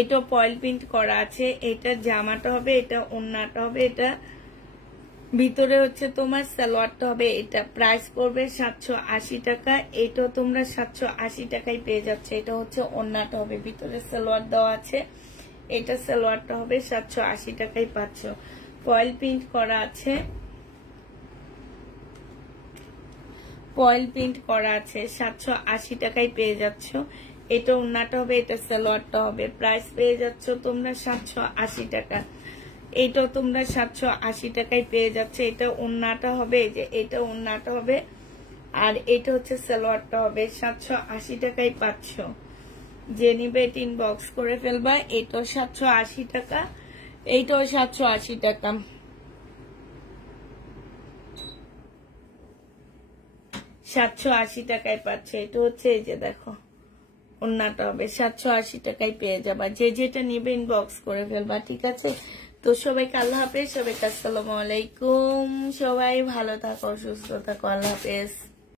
এটা ফয়েল প্রিন্ট করা আছে, এটা জামাটা হবে, এটা ওড়নাটা হবে, এটা ভিতরে হচ্ছে তোমার সালোয়ারটা হবে এটা, প্রাইস পড়বে 780 টাকা। এটাও তোমরা 780 টাকায় পেয়ে যাচ্ছে। এটা হচ্ছে ওড়নাটা হবে, ভিতরে সালোয়ার দেওয়া আছে, এটা সালোয়ারটা হবে 780 টাকায় পাচ্ছ। ফয়েল প্রিন্ট করা আছে, ফয়েল প্রিন্ট করা আছে, 780 টাকায় পেয়ে যাচ্ছ। এটা ওড়নাটা হবে, এটা সালোয়ারটা হবে, প্রাইস পেয়ে যাচ্ছ তোমরা 780 টাকা। এইটাও তোমরা 780 টাকায় পেয়ে যাচ্ছে। এটা ওড়নাটা হবে, যে এটা ওড়নাটা হবে, আর এটা হচ্ছে সালোয়ারটা হবে, 780 টাকায় পাচ্ছ। যে নিবে ইনবক্স করে ফেলবা। এটাও 780 টাকা, এইটাও 780 টাকা। 780 টাকায় পাচ্ছে। এটা হচ্ছে এই যে দেখো ওড়নাটা হবে, 780 টাকায় পেয়ে যাবা। যে যেটা নিবে ইনবক্স করে ফেলবা, ঠিক আছে? তো সবাইকে আল্লাহ হাফেজ, সবাইকে আসসালামু আলাইকুম। সবাই ভালো থাকো, সুস্থ থাকো, আল্লাহ হাফেজ।